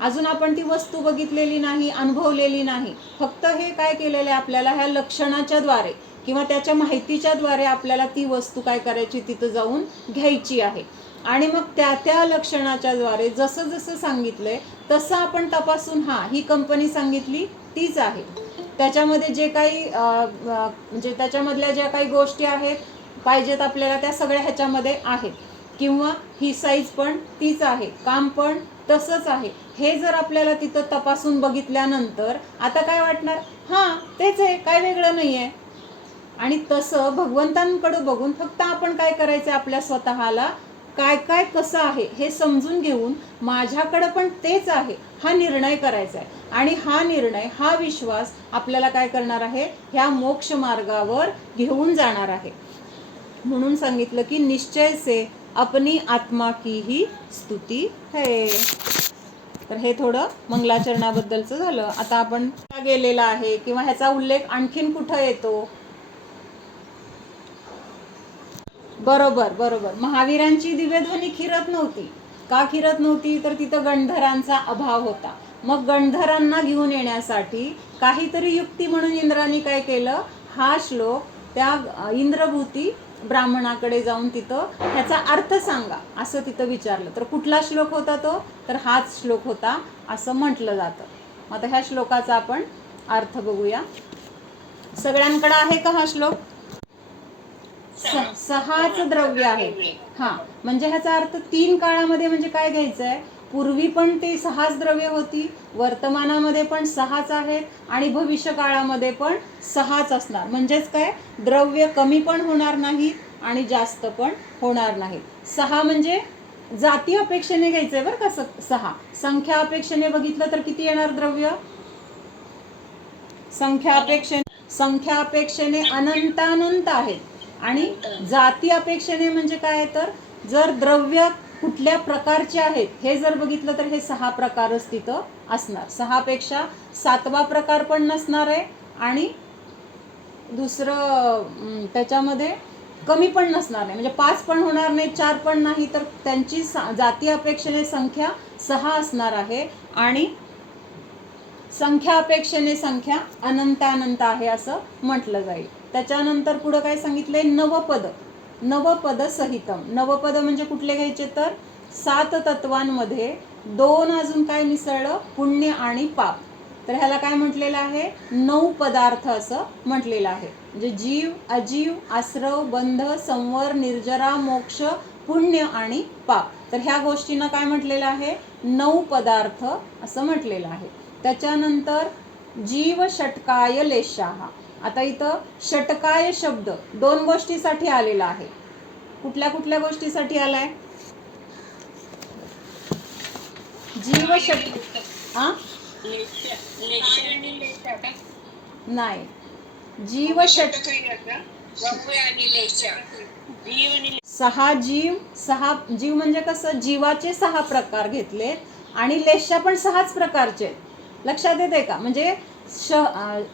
अजून आपण ती वस्तू बघितलेली नाही, अनुभवलेली नाही. फक्त हे काय केलेलं आहे आपल्याला, ह्या लक्षणाच्या द्वारे किंवा त्याच्या माहितीच्या द्वारे आपल्याला ती वस्तू काय करायची, तिथं जाऊन घ्यायची आहे. आणि मग त्या लक्षणाच्या द्वारे जसं जसं सांगितलंय तसं आपण तपासून, ही कंपनी सांगितली तीच आहे, त्याच्यामध्ये जे काही म्हणजे त्याच्यामधल्या ज्या काही गोष्टी आहेत पाहिजेत आपल्याला त्या सगळ्या ह्याच्यामध्ये आहेत, किंवा ही साईज पण तीच आहे, काम पण तसंच आहे. हे जर आपल्याला तिथं तपासून बघितल्यानंतर आता काय वाटणार, तेच आहे, काय वेगळं नाही आहे. आणि तसं भगवंतांकडे बघून फक्त आपण काय करायचं, आपल्या स्वतःला काय काय कसं आहे हे समजून घेऊन माझ्याकडं पण तेच आहे हा निर्णय करायचा आहे. आणि हा निर्णय, हा विश्वास आपल्याला काय करणार आहे, ह्या मोक्ष मार्गावर घेऊन जाणार आहे. म्हणून सांगितलं की निश्चय से अपनी आत्मा की ही स्तुती है. तर हे थोडं मंगलाचरणाबद्दलचं झालं. आता आपण गेलेला आहे किंवा ह्याचा उल्लेख आणखीन कुठं येतो, बरोबर महावीरांची दिव्यध्वनी खिरत नव्हती. का खिरत नव्हती, तर तिथं गणधरांचा अभाव होता. मग गणधरांना घेऊन येण्यासाठी काहीतरी युक्ती म्हणून इंद्राने काय केलं, हा श्लोक त्या इंद्रभूती ब्राह्मणाकडे जाऊन तिथं ह्याचा अर्थ सांगा असं तिथं विचारलं. तर कुठला श्लोक होता तो, तर हाच श्लोक होता असं म्हटलं जातं. आता ह्या श्लोकाचा आपण अर्थ बघूया. सगळ्यांकडे आहे का हा श्लोक? सहाच द्रव्य आहे. म्हणजे ह्याचा अर्थ 3 काळामध्ये म्हणजे काय घ्यायचं आहे, पूर्वी पण ते 6च द्रव्य होती, वर्तमानामध्ये पण 6च आहेत आणि भविष्य काळामध्ये पण 6च असणार. म्हणजेच काय, द्रव्य कमी पण होणार नाही आणि जास्त पण होणार नाही. 6 म्हणजे जाती अपेक्षेने घ्यायचंय बरं का. 6 संख्या अपेक्षेने बघितलं तर किती येणार द्रव्य, संख्या अपेक्षेने अनंतानंत आहेत. आणि जाती अपेक्षेने म्हणजे काय, तर जर द्रव्य कुठल्या प्रकारचे आहेत हे जर बघितलं तर हे 6 प्रकारच तिथं असणार. 6 पेक्षा 7वा प्रकार पण नसणार आहे आणि दुसरं त्याच्यामध्ये कमी पण नसणार नाही. म्हणजे 5 पण होणार नाही, 4 पण नाही, तर त्यांची जाती अपेक्षेने संख्या 6 असणार आहे आणि संख्या अपेक्षेने संख्या अनंतानंत आहे असं म्हटलं जाईल. त्याच्यानंतर पुढं काय सांगितलंय, नवपद सहितम. नवपद म्हणजे कुठले घ्यायचे, तर 7 तत्वांमध्ये 2 अजून काय मिसळलं, पुण्य आणि पाप. तर ह्याला काय म्हटलेलं आहे, 9 पदार्थ असं म्हटलेलं आहे. म्हणजे जीव, अजीव, आश्रव, बंध, संवर, निर्जरा, मोक्ष, पुण्य आणि पाप. तर ह्या गोष्टींना काय म्हटलेलं आहे, 9 पदार्थ असं म्हटलेलं आहे. त्याच्यानंतर जीव षटकाय लेशाहा. आता इथं षटकाय शब्द 2 गोष्टीसाठी आलेला आहे. कुठल्या कुठल्या गोष्टीसाठी आलाय, जीव नाही, जीव 6 जीव म्हणजे कसं, जीवाचे 6 प्रकार घेतले आणि लेशा पण 6च प्रकारचे. लक्षात येते का, म्हणजे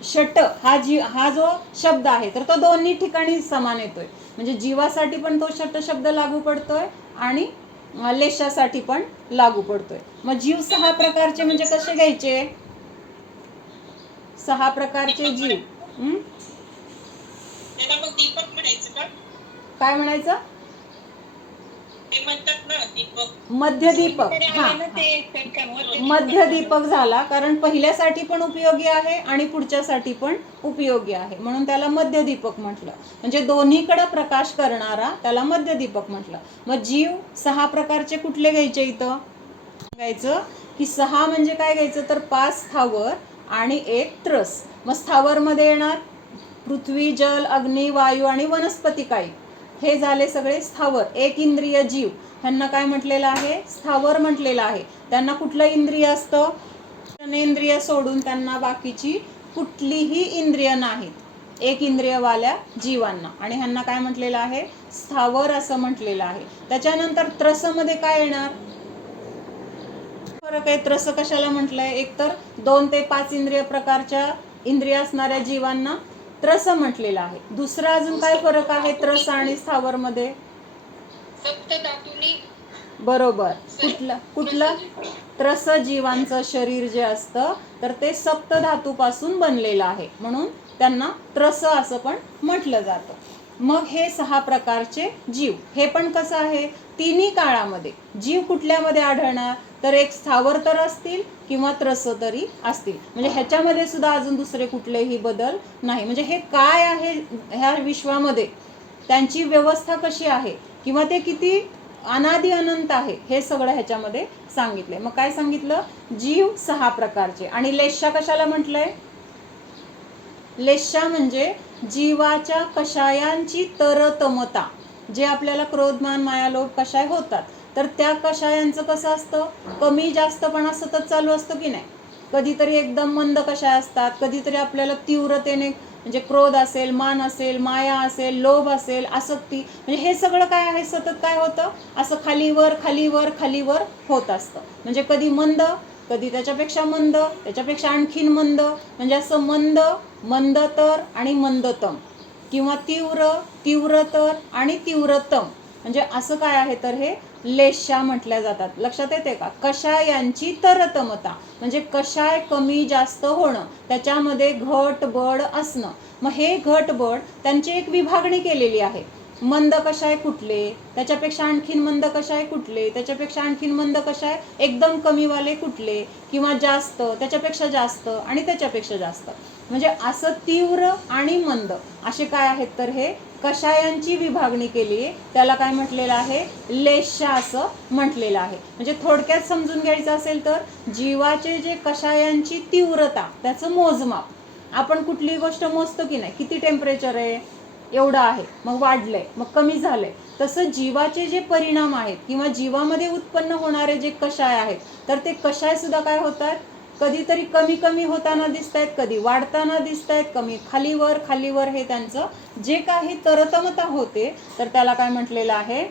षट हा जो शब्द आहे तर तो दोन्ही ठिकाणी समान येतोय. म्हणजे जीवासाठी पण तो षट शब्द लागू पडतोय आणि लेशासाठी पण लागू पडतोय. मग जीव 6 प्रकारचे म्हणजे कसे घ्यायचे, 6 प्रकारचे जीव. काय म्हणायचं, मध्यदीपक. मध्यदीपक झाला, कारण पहिल्यासाठी पण उपयोगी आहे आणि पुढच्यासाठी पण उपयोगी आहे, म्हणून त्याला मध्यदीपक म्हटलं. म्हणजे दोन्हीकडे प्रकाश करणारा त्याला मध्यदीपक म्हटलं. मग जीव 6 प्रकारचे कुठले घ्यायचे, इथं सांगायचं की 6 म्हणजे काय घ्यायचं, तर 5 स्थावर आणि 1 त्रस. मग स्थावर मध्ये येणार पृथ्वी, जल, अग्नी, वायू आणि वनस्पती काही. हे झाले सगळे स्थावर. 1 इंद्रिय जीव, ह्यांना काय म्हटलेलं आहे, स्थावर म्हटलेलं आहे. त्यांना कुठलं इंद्रिय असतं, जननेंद्रिय सोडून त्यांना बाकीची कुठलीही इंद्रिय नाहीत 1 इंद्रियवाल्या जीवांना, आणि ह्यांना काय म्हटलेलं आहे, स्थावर असं म्हटलेलं आहे. त्याच्यानंतर त्रसमध्ये काय येणार, फरक आहे. त्रस कशाला म्हटलंय, एक तर 2 ते 5 इंद्रिय प्रकारच्या इंद्रिय असणाऱ्या जीवांना त्रस म्हटलेलं आहे. दुसरा अजून काय फरक आहे त्रस आणि स्थावर मध्ये, बरोबर. कुठलं त्रस जीवांचं शरीर जे असतं तर ते सप्तधातूपासून बनलेलं आहे, म्हणून त्यांना त्रस असं पण म्हटलं जातं. मग हे 6 प्रकारचे जीव, हे पण कसं आहे, तिन्ही काळामध्ये जीव कुठल्यामध्ये आढळणार, तर एक स्थावर तर असतील किंवा त्रस तरी असतील. म्हणजे ह्याच्यामध्ये सुद्धा अजून दुसरे कुठलेही बदल नाही. म्हणजे हे काय आहे ह्या विश्वामध्ये, त्यांची व्यवस्था कशी आहे किंवा ते किती अनादि अनंत आहे, हे सगळं ह्याच्यामध्ये सांगितलंय. मग काय सांगितलं, जीव 6 प्रकारचे. आणि लेशा कशाला म्हटलंय, लेशा म्हणजे जीवाच्या कषायांची तरतमता. जे आपल्याला क्रोधमान माया लोभ कषाय होतात, तर त्या कषायांचं कसं असतं, कमी जास्तपणा सतत चालू असतो की नाही. कधीतरी एकदम मंद कषाय असतात, कधीतरी आपल्याला तीव्रतेने म्हणजे क्रोध असेल, मान असेल, माया असेल, लोभ असेल, आसक्ती, म्हणजे हे सगळं काय आहे, सतत काय होतं, असं खालीवर खालीवर खालीवर होत असतं. म्हणजे कधी मंद, कधी त्याच्यापेक्षा मंद, त्याच्यापेक्षा आणखीन मंद, म्हणजे असं मंद, मंदतर आणि मंदतम, किंवा तीव्र, तीव्रतर आणि तीव्रतम, म्हणजे असं काय आहे, तर हे लेशा म्हटल्या जातात. लक्षात येते का, कषायांची तरतमता म्हणजे कषाय कमी जास्त होणं, त्याच्यामध्ये घट बड असणं. मग हे घट बड त्यांची एक विभागणी केलेली आहे. मंद कषाय कुठले, त्याच्यापेक्षा आणखीन मंद कषाय कुठले, त्याच्यापेक्षा आणखीन मंद कषाय एकदम कमीवाले कुठले, किंवा जास्त, त्याच्यापेक्षा जास्त आणि त्याच्यापेक्षा जास्त, म्हणजे असं तीव्र आणि मंद असे काय आहेत, तर हे कषायांची विभागणी केली आहे. त्याला काय म्हटलेलं आहे, लेशा असं म्हटलेलं आहे. म्हणजे थोडक्यात समजून घ्यायचं असेल तर जीवाचे जे कषायांची तीव्रता, त्याचं मोजमाप, आपण कुठली गोष्ट मोजतो की नाही, किती टेम्परेचर आहे, एवढं आहे, मग वाढलंय, मग कमी झालंय, तसं जीवाचे जे परिणाम आहेत किंवा जीवामध्ये उत्पन्न होणारे जे कषाय आहेत, तर ते कषाय सुद्धा काय होतात, कधीतरी कमी कमी होताना दिसत आहेत, कधी वाढताना दिसत आहेत, कमी खालीवर खालीवर, हे त्यांचं जे काही तरतमता होते, तर त्याला काय म्हटलेलं आहे,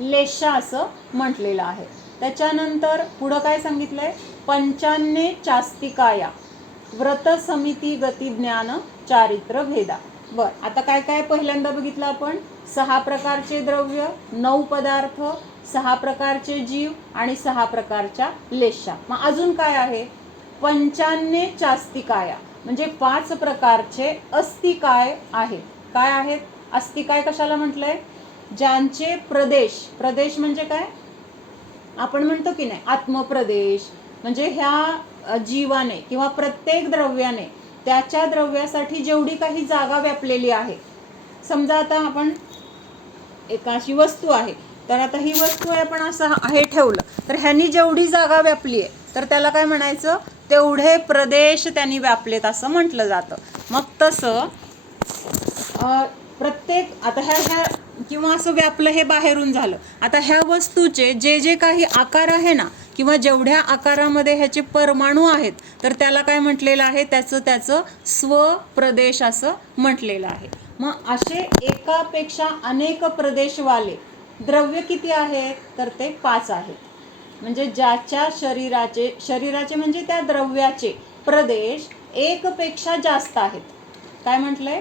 लेशा असं म्हटलेलं आहे. त्याच्यानंतर पुढं काय सांगितलंय, पंचान्ने चास्तिकाया व्रत समिती गती ज्ञान चारित्र भेदा. बर, आता काय काय पहिल्यांदा बघितलं आपण, 6 प्रकारचे द्रव्य, 9 पदार्थ, 6 प्रकारचे जीव आणि 6 प्रकारच्या लेशा. मग अजून काय आहे, पंचान्ने चास्तिकाया म्हणजे 5 प्रकारचे अस्तिकाय आहेत. काय आहेत अस्तिकाय, कशाला म्हटलंय, ज्यांचे प्रदेश, प्रदेश म्हणजे काय, आपण म्हणतो की नाही आत्मप्रदेश, म्हणजे ह्या जीवाने किंवा प्रत्येक द्रव्याने त्याच्या द्रव्यासाठी जेवढी काही जागा व्यापलेली आहे. समजा आता आपण एकाशी वस्तू आहे, तर आता ही वस्तू आहे, आपण असं हे ठेवलं, तर ह्यांनी जेवढी जागा व्यापली आहे, तर त्याला काय म्हणायचं, तेवढे प्रदेश त्यांनी व्यापलेत असं म्हटलं जातं. मग तसं प्रत्येक, आता ह्या किंवा असं व्यापलं, हे बाहेरून झालं. आता ह्या वस्तूचे जे जे काही आकार आहे ना, किंवा जेवढ्या आकारामध्ये ह्याचे परमाणू आहेत, तर त्याला काय म्हटलेलं आहे, त्याचं स्वप्रदेश असं म्हटलेलं आहे. मग असे एकापेक्षा अनेक प्रदेशवाले द्रव्य किती आहेत, तर ते 5 आहेत. म्हणजे ज्याच्या शरीराचे म्हणजे त्या द्रव्याचे प्रदेश एकपेक्षा जास्त आहेत. काय म्हटलंय,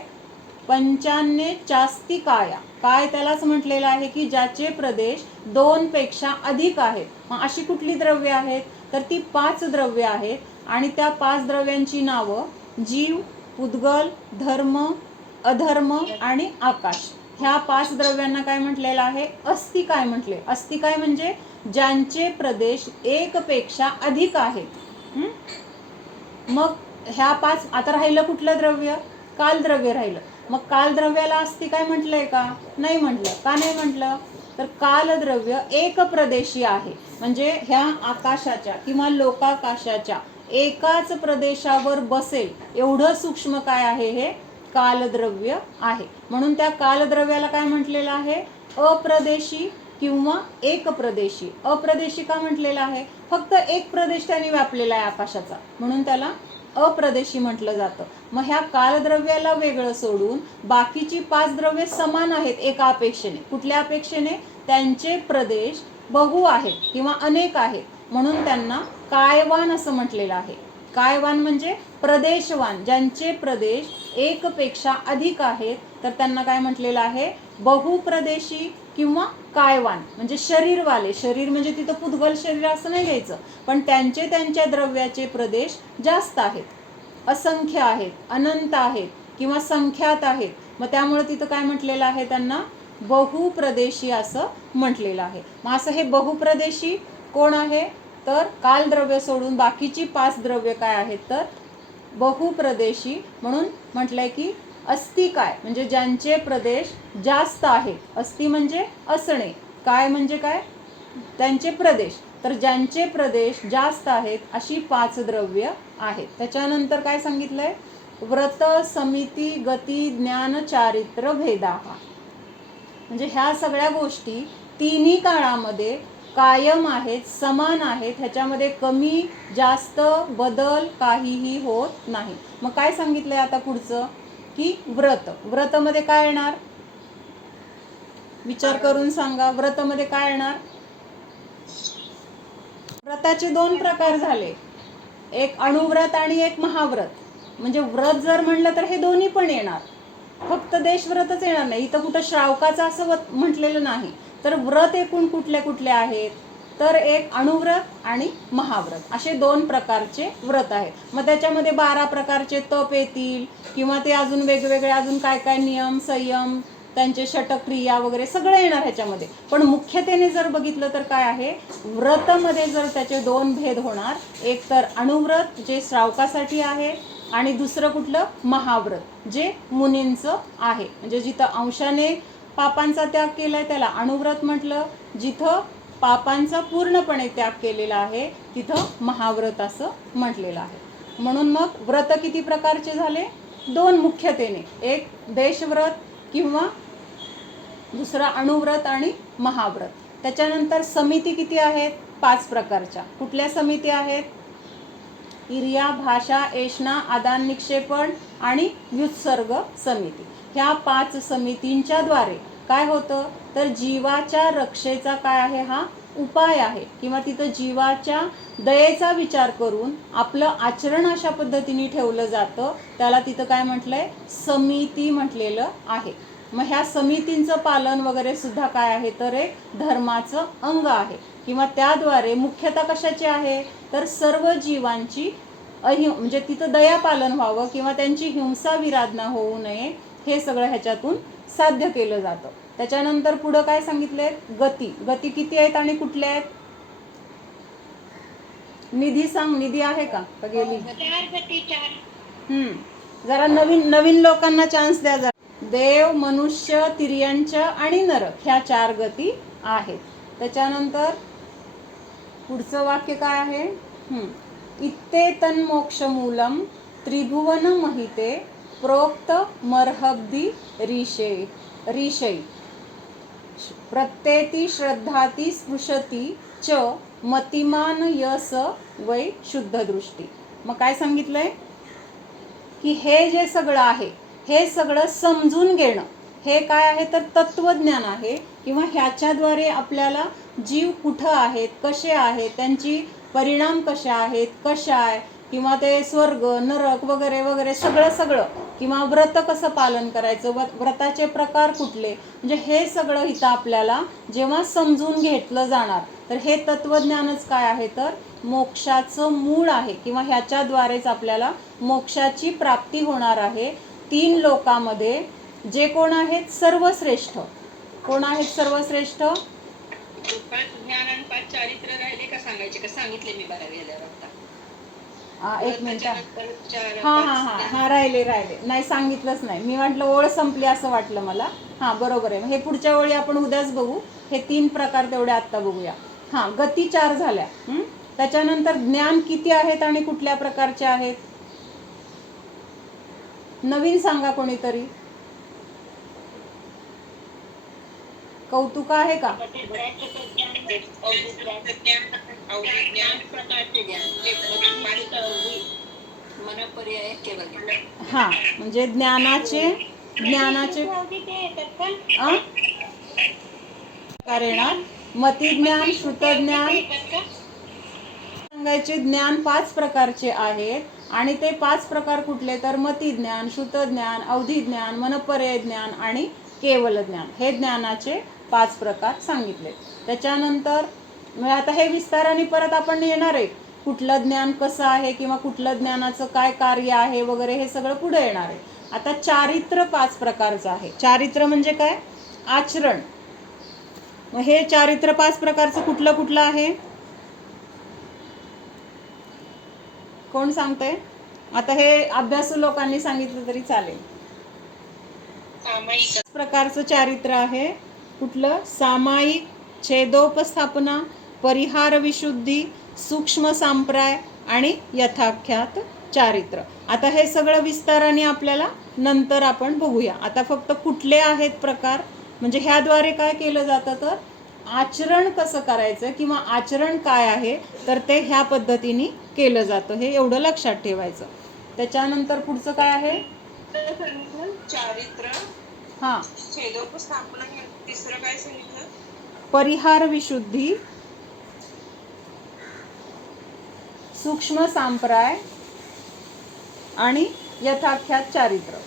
पंचान्ने चास्तिकाया, काय त्यालाच म्हटलेलं आहे की ज्याचे प्रदेश 2 पेक्षा अधिक आहेत. मग अशी कुठली द्रव्य आहेत, तर ती 5 द्रव्य आहेत. आणि त्या 5 द्रव्यांची नावं जीव, उद्गल, धर्म, अधर्म आणि आकाश. ह्या 5 द्रव्यांना काय म्हटलेलं आहे, अस्तिकाय म्हटले. अस्तिकाय म्हणजे ज्यांचे प्रदेश 1 पेक्षा अधिक आहेत. मग ह्या 5, आता राहिलं कुठलं द्रव्य, कालद्रव्य राहिलं. मग कालद्रव्याला अस्तिकाय म्हटलंय का, नाही म्हटलं. का नाही म्हटलं, तर कालद्रव्य एक प्रदेशी आहे. म्हणजे ह्या आकाशाच्या किंवा लोकाकाशाच्या एकाच प्रदेशावर बसेल एवढं सूक्ष्म काय आहे, हे कालद्रव्य आहे. म्हणून त्या कालद्रव्याला काय म्हटलेलं आहे, अप्रदेशी किंवा एक प्रदेशी. अप्रदेशी का म्हटलेलं आहे, फक्त एक प्रदेश त्यांनी व्यापलेला आहे आकाशाचा, म्हणून त्याला अप्रदेशी म्हटलं जातं. मग ह्या कालद्रव्याला वेगळं सोडून बाकीची 5 द्रव्ये समान आहेत एका अपेक्षेने. कुठल्या अपेक्षेने, त्यांचे प्रदेश बहु आहेत किंवा अनेक आहेत, म्हणून त्यांना कायवान असं म्हटलेलं आहे. कायवान म्हणजे प्रदेशवान, ज्यांचे प्रदेश 1 पेक्षा अधिक आहेत, तर त्यांना काय म्हटलेलं आहे, बहुप्रदेशी किंवा कायवान म्हणजे शरीरवाले, शरीर म्हणजे तिथं पुद्गल शरीर असं नाही घ्यायचं, पण त्यांच्या द्रव्याचे प्रदेश जास्त आहेत, असंख्य आहेत, अनंत आहेत किंवा संख्यात आहेत. मग त्यामुळे तिथं काय म्हटलेलं आहे, त्यांना बहुप्रदेशी असं म्हटलेलं आहे. मग असं हे बहुप्रदेशी कोण आहे, तर कालद्रव्य सोडून बाकीची 5 द्रव्य काय आहेत, तर बहुप्रदेशी म्हणून म्हटलंय की अस्ति काय म्हणजे ज्यांचे प्रदेश जास्त आहेत. अस्ति म्हणजे असणे, काय म्हणजे काय, त्यांचे प्रदेश. तर ज्यांचे प्रदेश जास्त आहेत अशी 5 द्रव्य आहेत. त्याच्यानंतर काय सांगितलंय, व्रत समिती गती ज्ञान चारित्र भेदाहा, म्हणजे ह्या सगळ्या गोष्टी तिन्ही काळामध्ये कायम आहेत, समान आहेत, ह्याच्यामध्ये कमी जास्त बदल काहीही होत नाही. मग काय सांगितलंय आता पुढचं, की व्रतमध्ये काय येणार, विचार करून सांगा, व्रतमध्ये काय येणार. व्रताचे 2 प्रकार झाले, एक अणुव्रत आणि एक महाव्रत. म्हणजे व्रत जर म्हणलं तर हे दोन्ही पण येणार, फक्त देशव्रतच येणार नाही. इथं कुठं श्रावकाचं असं म्हटलेलं नाही. तर व्रत एकूण कुठले कुठले आहेत, तर एक अणुव्रत आणि महाव्रत असे 2 प्रकारचे व्रत आहेत. मग त्याच्यामध्ये 12 प्रकारचे तप येतील किंवा ते अजून वेगवेगळे अजून काय काय नियम संयम त्यांचे षटक्रिया वगैरे सगळं येणार ह्याच्यामध्ये. पण मुख्यतेने जर बघितलं तर काय आहे, व्रतमध्ये जर त्याचे 2 भेद होणार, एक तर अणुव्रत जे श्रावकासाठी आहे आणि दुसरं कुठलं, महाव्रत जे मुनींचं आहे. म्हणजे जिथं अंशाने पापांचा त्याग केलाय त्याला अणुव्रत म्हटलं, जिथं पापांचा पूर्णपणे त्याग केलेला आहे तिथं महाव्रत असं म्हटलेलं आहे. म्हणून मग व्रत किती प्रकारचे झाले, 2 मुख्यतेने, एक देशव्रत किंवा दुसरा अणुव्रत आणि महाव्रत. त्याच्यानंतर समिती किती आहेत, 5 प्रकारच्या. कुठल्या समिती आहेत, इर्या भाषा एषणा आदान निक्षेपण आणि व्युत्सर्ग समिती. ह्या 5 समितींच्या द्वारे काय होतं, तर जीवाच्या रक्षेचा काय आहे, हा उपाय आहे किंवा तिथं जीवाच्या दयेचा विचार करून आपलं आचरण अशा पद्धतीने ठेवलं जातं, त्याला तिथं काय म्हटलंय, समिती म्हटलेलं आहे. मग ह्या समितींचं पालन वगैरे सुद्धा काय आहे, तर एक धर्माचं अंग आहे किंवा त्याद्वारे मुख्यतः कशाची आहे, तर सर्व जीवांची म्हणजे तिथं दया पालन व्हावं किंवा त्यांची हिंसा विराधना होऊ नये, हे सगळं ह्याच्यातून साध्य केलं जातं. त्याच्यानंतर पुढं काय सांगितलंय, गती किती आहेत आणि कुठल्या आहेत, निधी सांग, निधी आहे का गेली, जरा नवीन लोकांना चान्स द्या जरा. देव मनुष्य तिर्यंच आणि नरक ह्या 4 गती आहेत. त्याच्यानंतर पुढचं वाक्य काय आहे, इत्ते तन्मोक्षमूलम त्रिभुवन महिते प्रोक्त मर्हब्दी ऋषै प्रत्येती श्रद्धाती स्पृशती च मतिमान यस वै शुद्ध दृष्टी. मग काय सांगितलंय, की हे जे सगळं आहे हे सगळं समजून घेणं हे काय आहे, तर तत्वज्ञान आहे किंवा ह्याच्याद्वारे आपल्याला जीव कुठं आहेत, कसे आहेत, त्यांची परिणाम कसे आहेत, कशा आहे किंवा ते स्वर्ग नरक वगैरे वगैरे सगळं किंवा व्रत कसं पालन करायचं, व्रताचे प्रकार कुठले, म्हणजे हे सगळं इथं आपल्याला जेव्हा समजून घेतलं जाणार, तर हे तत्वज्ञानच काय आहे, तर मोक्षाचं मूळ आहे किंवा ह्याच्याद्वारेच आपल्याला मोक्षाची प्राप्ती होणार आहे. 3 लोकांमध्ये जे कोण आहेत सर्वश्रेष्ठ, कोण आहेत सर्वश्रेष्ठ, ज्ञान आणि 5 चारित्र राहिले का सांगायचे, का सांगितले मी 12 गेल्यावर आता. एक मिनिट, हा राहिले नाही सांगितलंच नाही मी, म्हटलं ओळ संपली असं वाटलं मला. हा बरोबर आहे, हे पुढच्या वेळी आपण उद्याच बघू, हे 3 प्रकार तेवढे आत्ता बघूया. हा गती 4 झाल्या. त्याच्यानंतर ज्ञान किती आहेत आणि कुठल्या प्रकारचे आहेत, नवीन सांगा कोणीतरी, कौतुक आहे का, हा म्हणजे ज्ञानाचे प्रकार येणार, मतिज्ञान श्रुतज्ञान सांगायचे. ज्ञान 5 प्रकारचे आहेत आणि ते 5 प्रकार कुठले, तर मतिज्ञान, श्रुतज्ञान, अवधिज्ञान, मनपर्यय ज्ञान आणि केवल ज्ञान, हे ज्ञानाचे 5 प्रकार सांगितले. त्याच्यानंतर आता हे विस्ताराने परत आपण येणार आहे, कुठलं ज्ञान कसं आहे किंवा कुठलं ज्ञानाचं काय कार्य आहे वगैरे हे सगळं पुढे येणार आहे. आता चारित्र्य 5 प्रकारचं आहे. चारित्र्य म्हणजे काय? आचरण. मग हे चारित्र्य 5 प्रकारचं कुठलं कुठलं आहे? कोण सांगतंय? आता हे अभ्यासू लोकांनी सांगितलं तरी चालेल. सामायिक प्रकारचं चारित्र्य आहे. कुठलं? सामायिक, छेदोपस्थापना, परिहार विशुद्धी, सूक्ष्म सांप्राय आणि यथाख्यात चारित्र्य. आता हे सगळं विस्ताराने आपल्याला नंतर आपण बघूया. आता फक्त कुठले आहेत प्रकार, म्हणजे ह्याद्वारे काय केलं जातं तर आचरण कसं करायचं किंवा आचरण काय आहे तर ते ह्या पद्धतीने केलं जातं, हे एवढं लक्षात ठेवायचं. त्याच्यानंतर पुढचं काय आहे? चारित्र्य, हां, छेदोपस्थापना, तिसरं काय सांगितलं? परिहार विशुद्धी, सूक्ष्म सांप्राय आणि यथाख्यात चारित्र्य.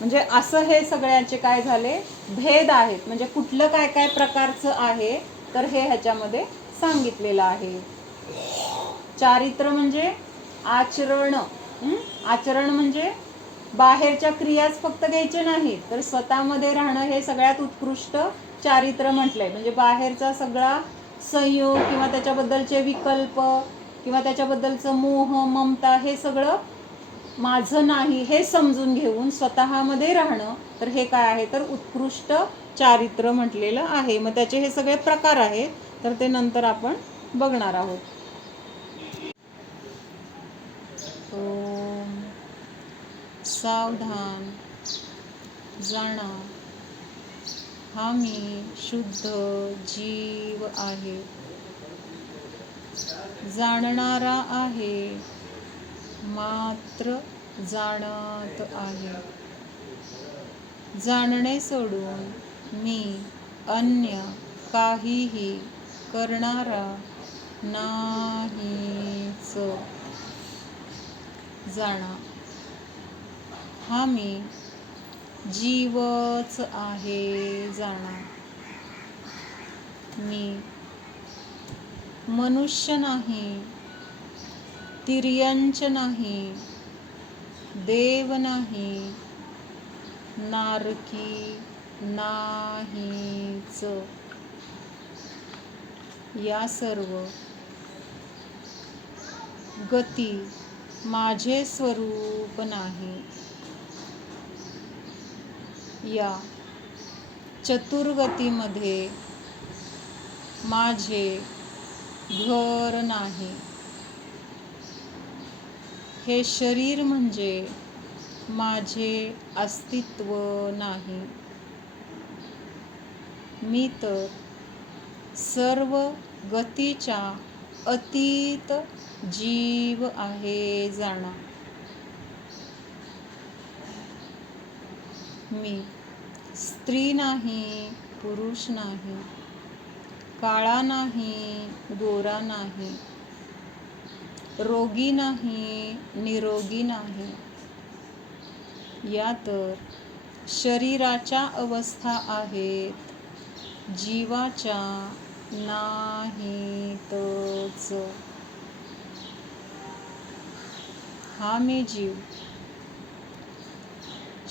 म्हणजे असं हे सगळ्याचे काय झाले भेद आहेत. म्हणजे कुठलं काय काय प्रकारचं आहे तर हे ह्याच्यामध्ये सांगितलेलं आहे. चारित्र्य म्हणजे आचरण. आचरण म्हणजे बाहेरच्या क्रियाच फक्त घ्यायचे नाहीत तर स्वतःमध्ये राहणं हे सगळ्यात उत्कृष्ट चारित्र्य म्हटलंय. म्हणजे बाहेरचा सगळा संयोग किंवा त्याच्याबद्दलचे विकल्प किंवा त्याच्याबद्दलचं मोह ममता हे सगळं माझं नाही हे समजून घेऊन स्वतःमध्ये राहणं तर हे काय आहे तर उत्कृष्ट चारित्र्य म्हटलेलं आहे. मग त्याचे हे सगळे प्रकार आहेत तर ते नंतर आपण बघणार आहोत. ओम सावधान जाणा, हा मी शुद्ध जीव आहे, जाणणारा आहे, मात्र जाणत आहे. जाणणे सोडून मी अन्य काहीही करणारा नाहीच. जाणा, हा मी जीवच आहे. जाणा, मी मनुष्य नाही, तिर्यंच नाही, देव नाही, नारकी नाहीच. या सर्व गती माझे स्वरूप नाही. या चतुर्गतीमध्ये माझे घर नाही. हे शरीर म्हणजे माझे अस्तित्व नाही. मी तर सर्व गतीच्या अतीत जीव आहे. जाणा, मी स्त्री नाही, पुरुष नाही, काळा नाही, गोरा नाही, रोगी नाही, निरोगी नाही. या तर शरीराच्या अवस्था आहेत, जीवाच्या नाहीतच. हा मी जीव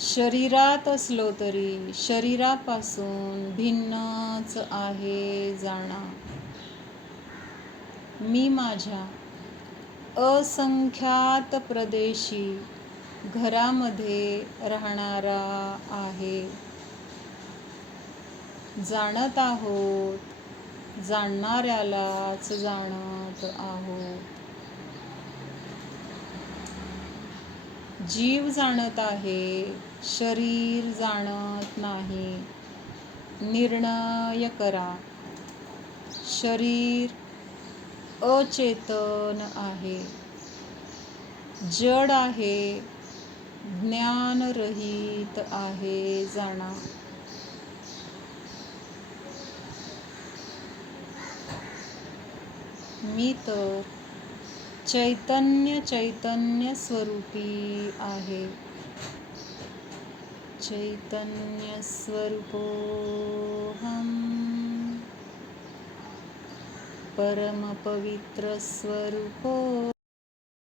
शरीरात असलो तरी शरीरापासून भिन्नच आहे. जाणा, मी माझ्या असंख्यात प्रदेशी घरामध्ये राहणारा आहे. जाणत आहोत, जाणणाऱ्यालाच जाणत आहोत. जीव जाणत आहे, शरीर जाणत नाही. निर्णय करा. शरीर अचेतन आहे, जड आहे, ज्ञानरहित आहे. जाणा, मी तर चैतन्य स्वरूपी आहे. चैतन्यस्वरूपोऽहम् परमपवित्रस्वरूपो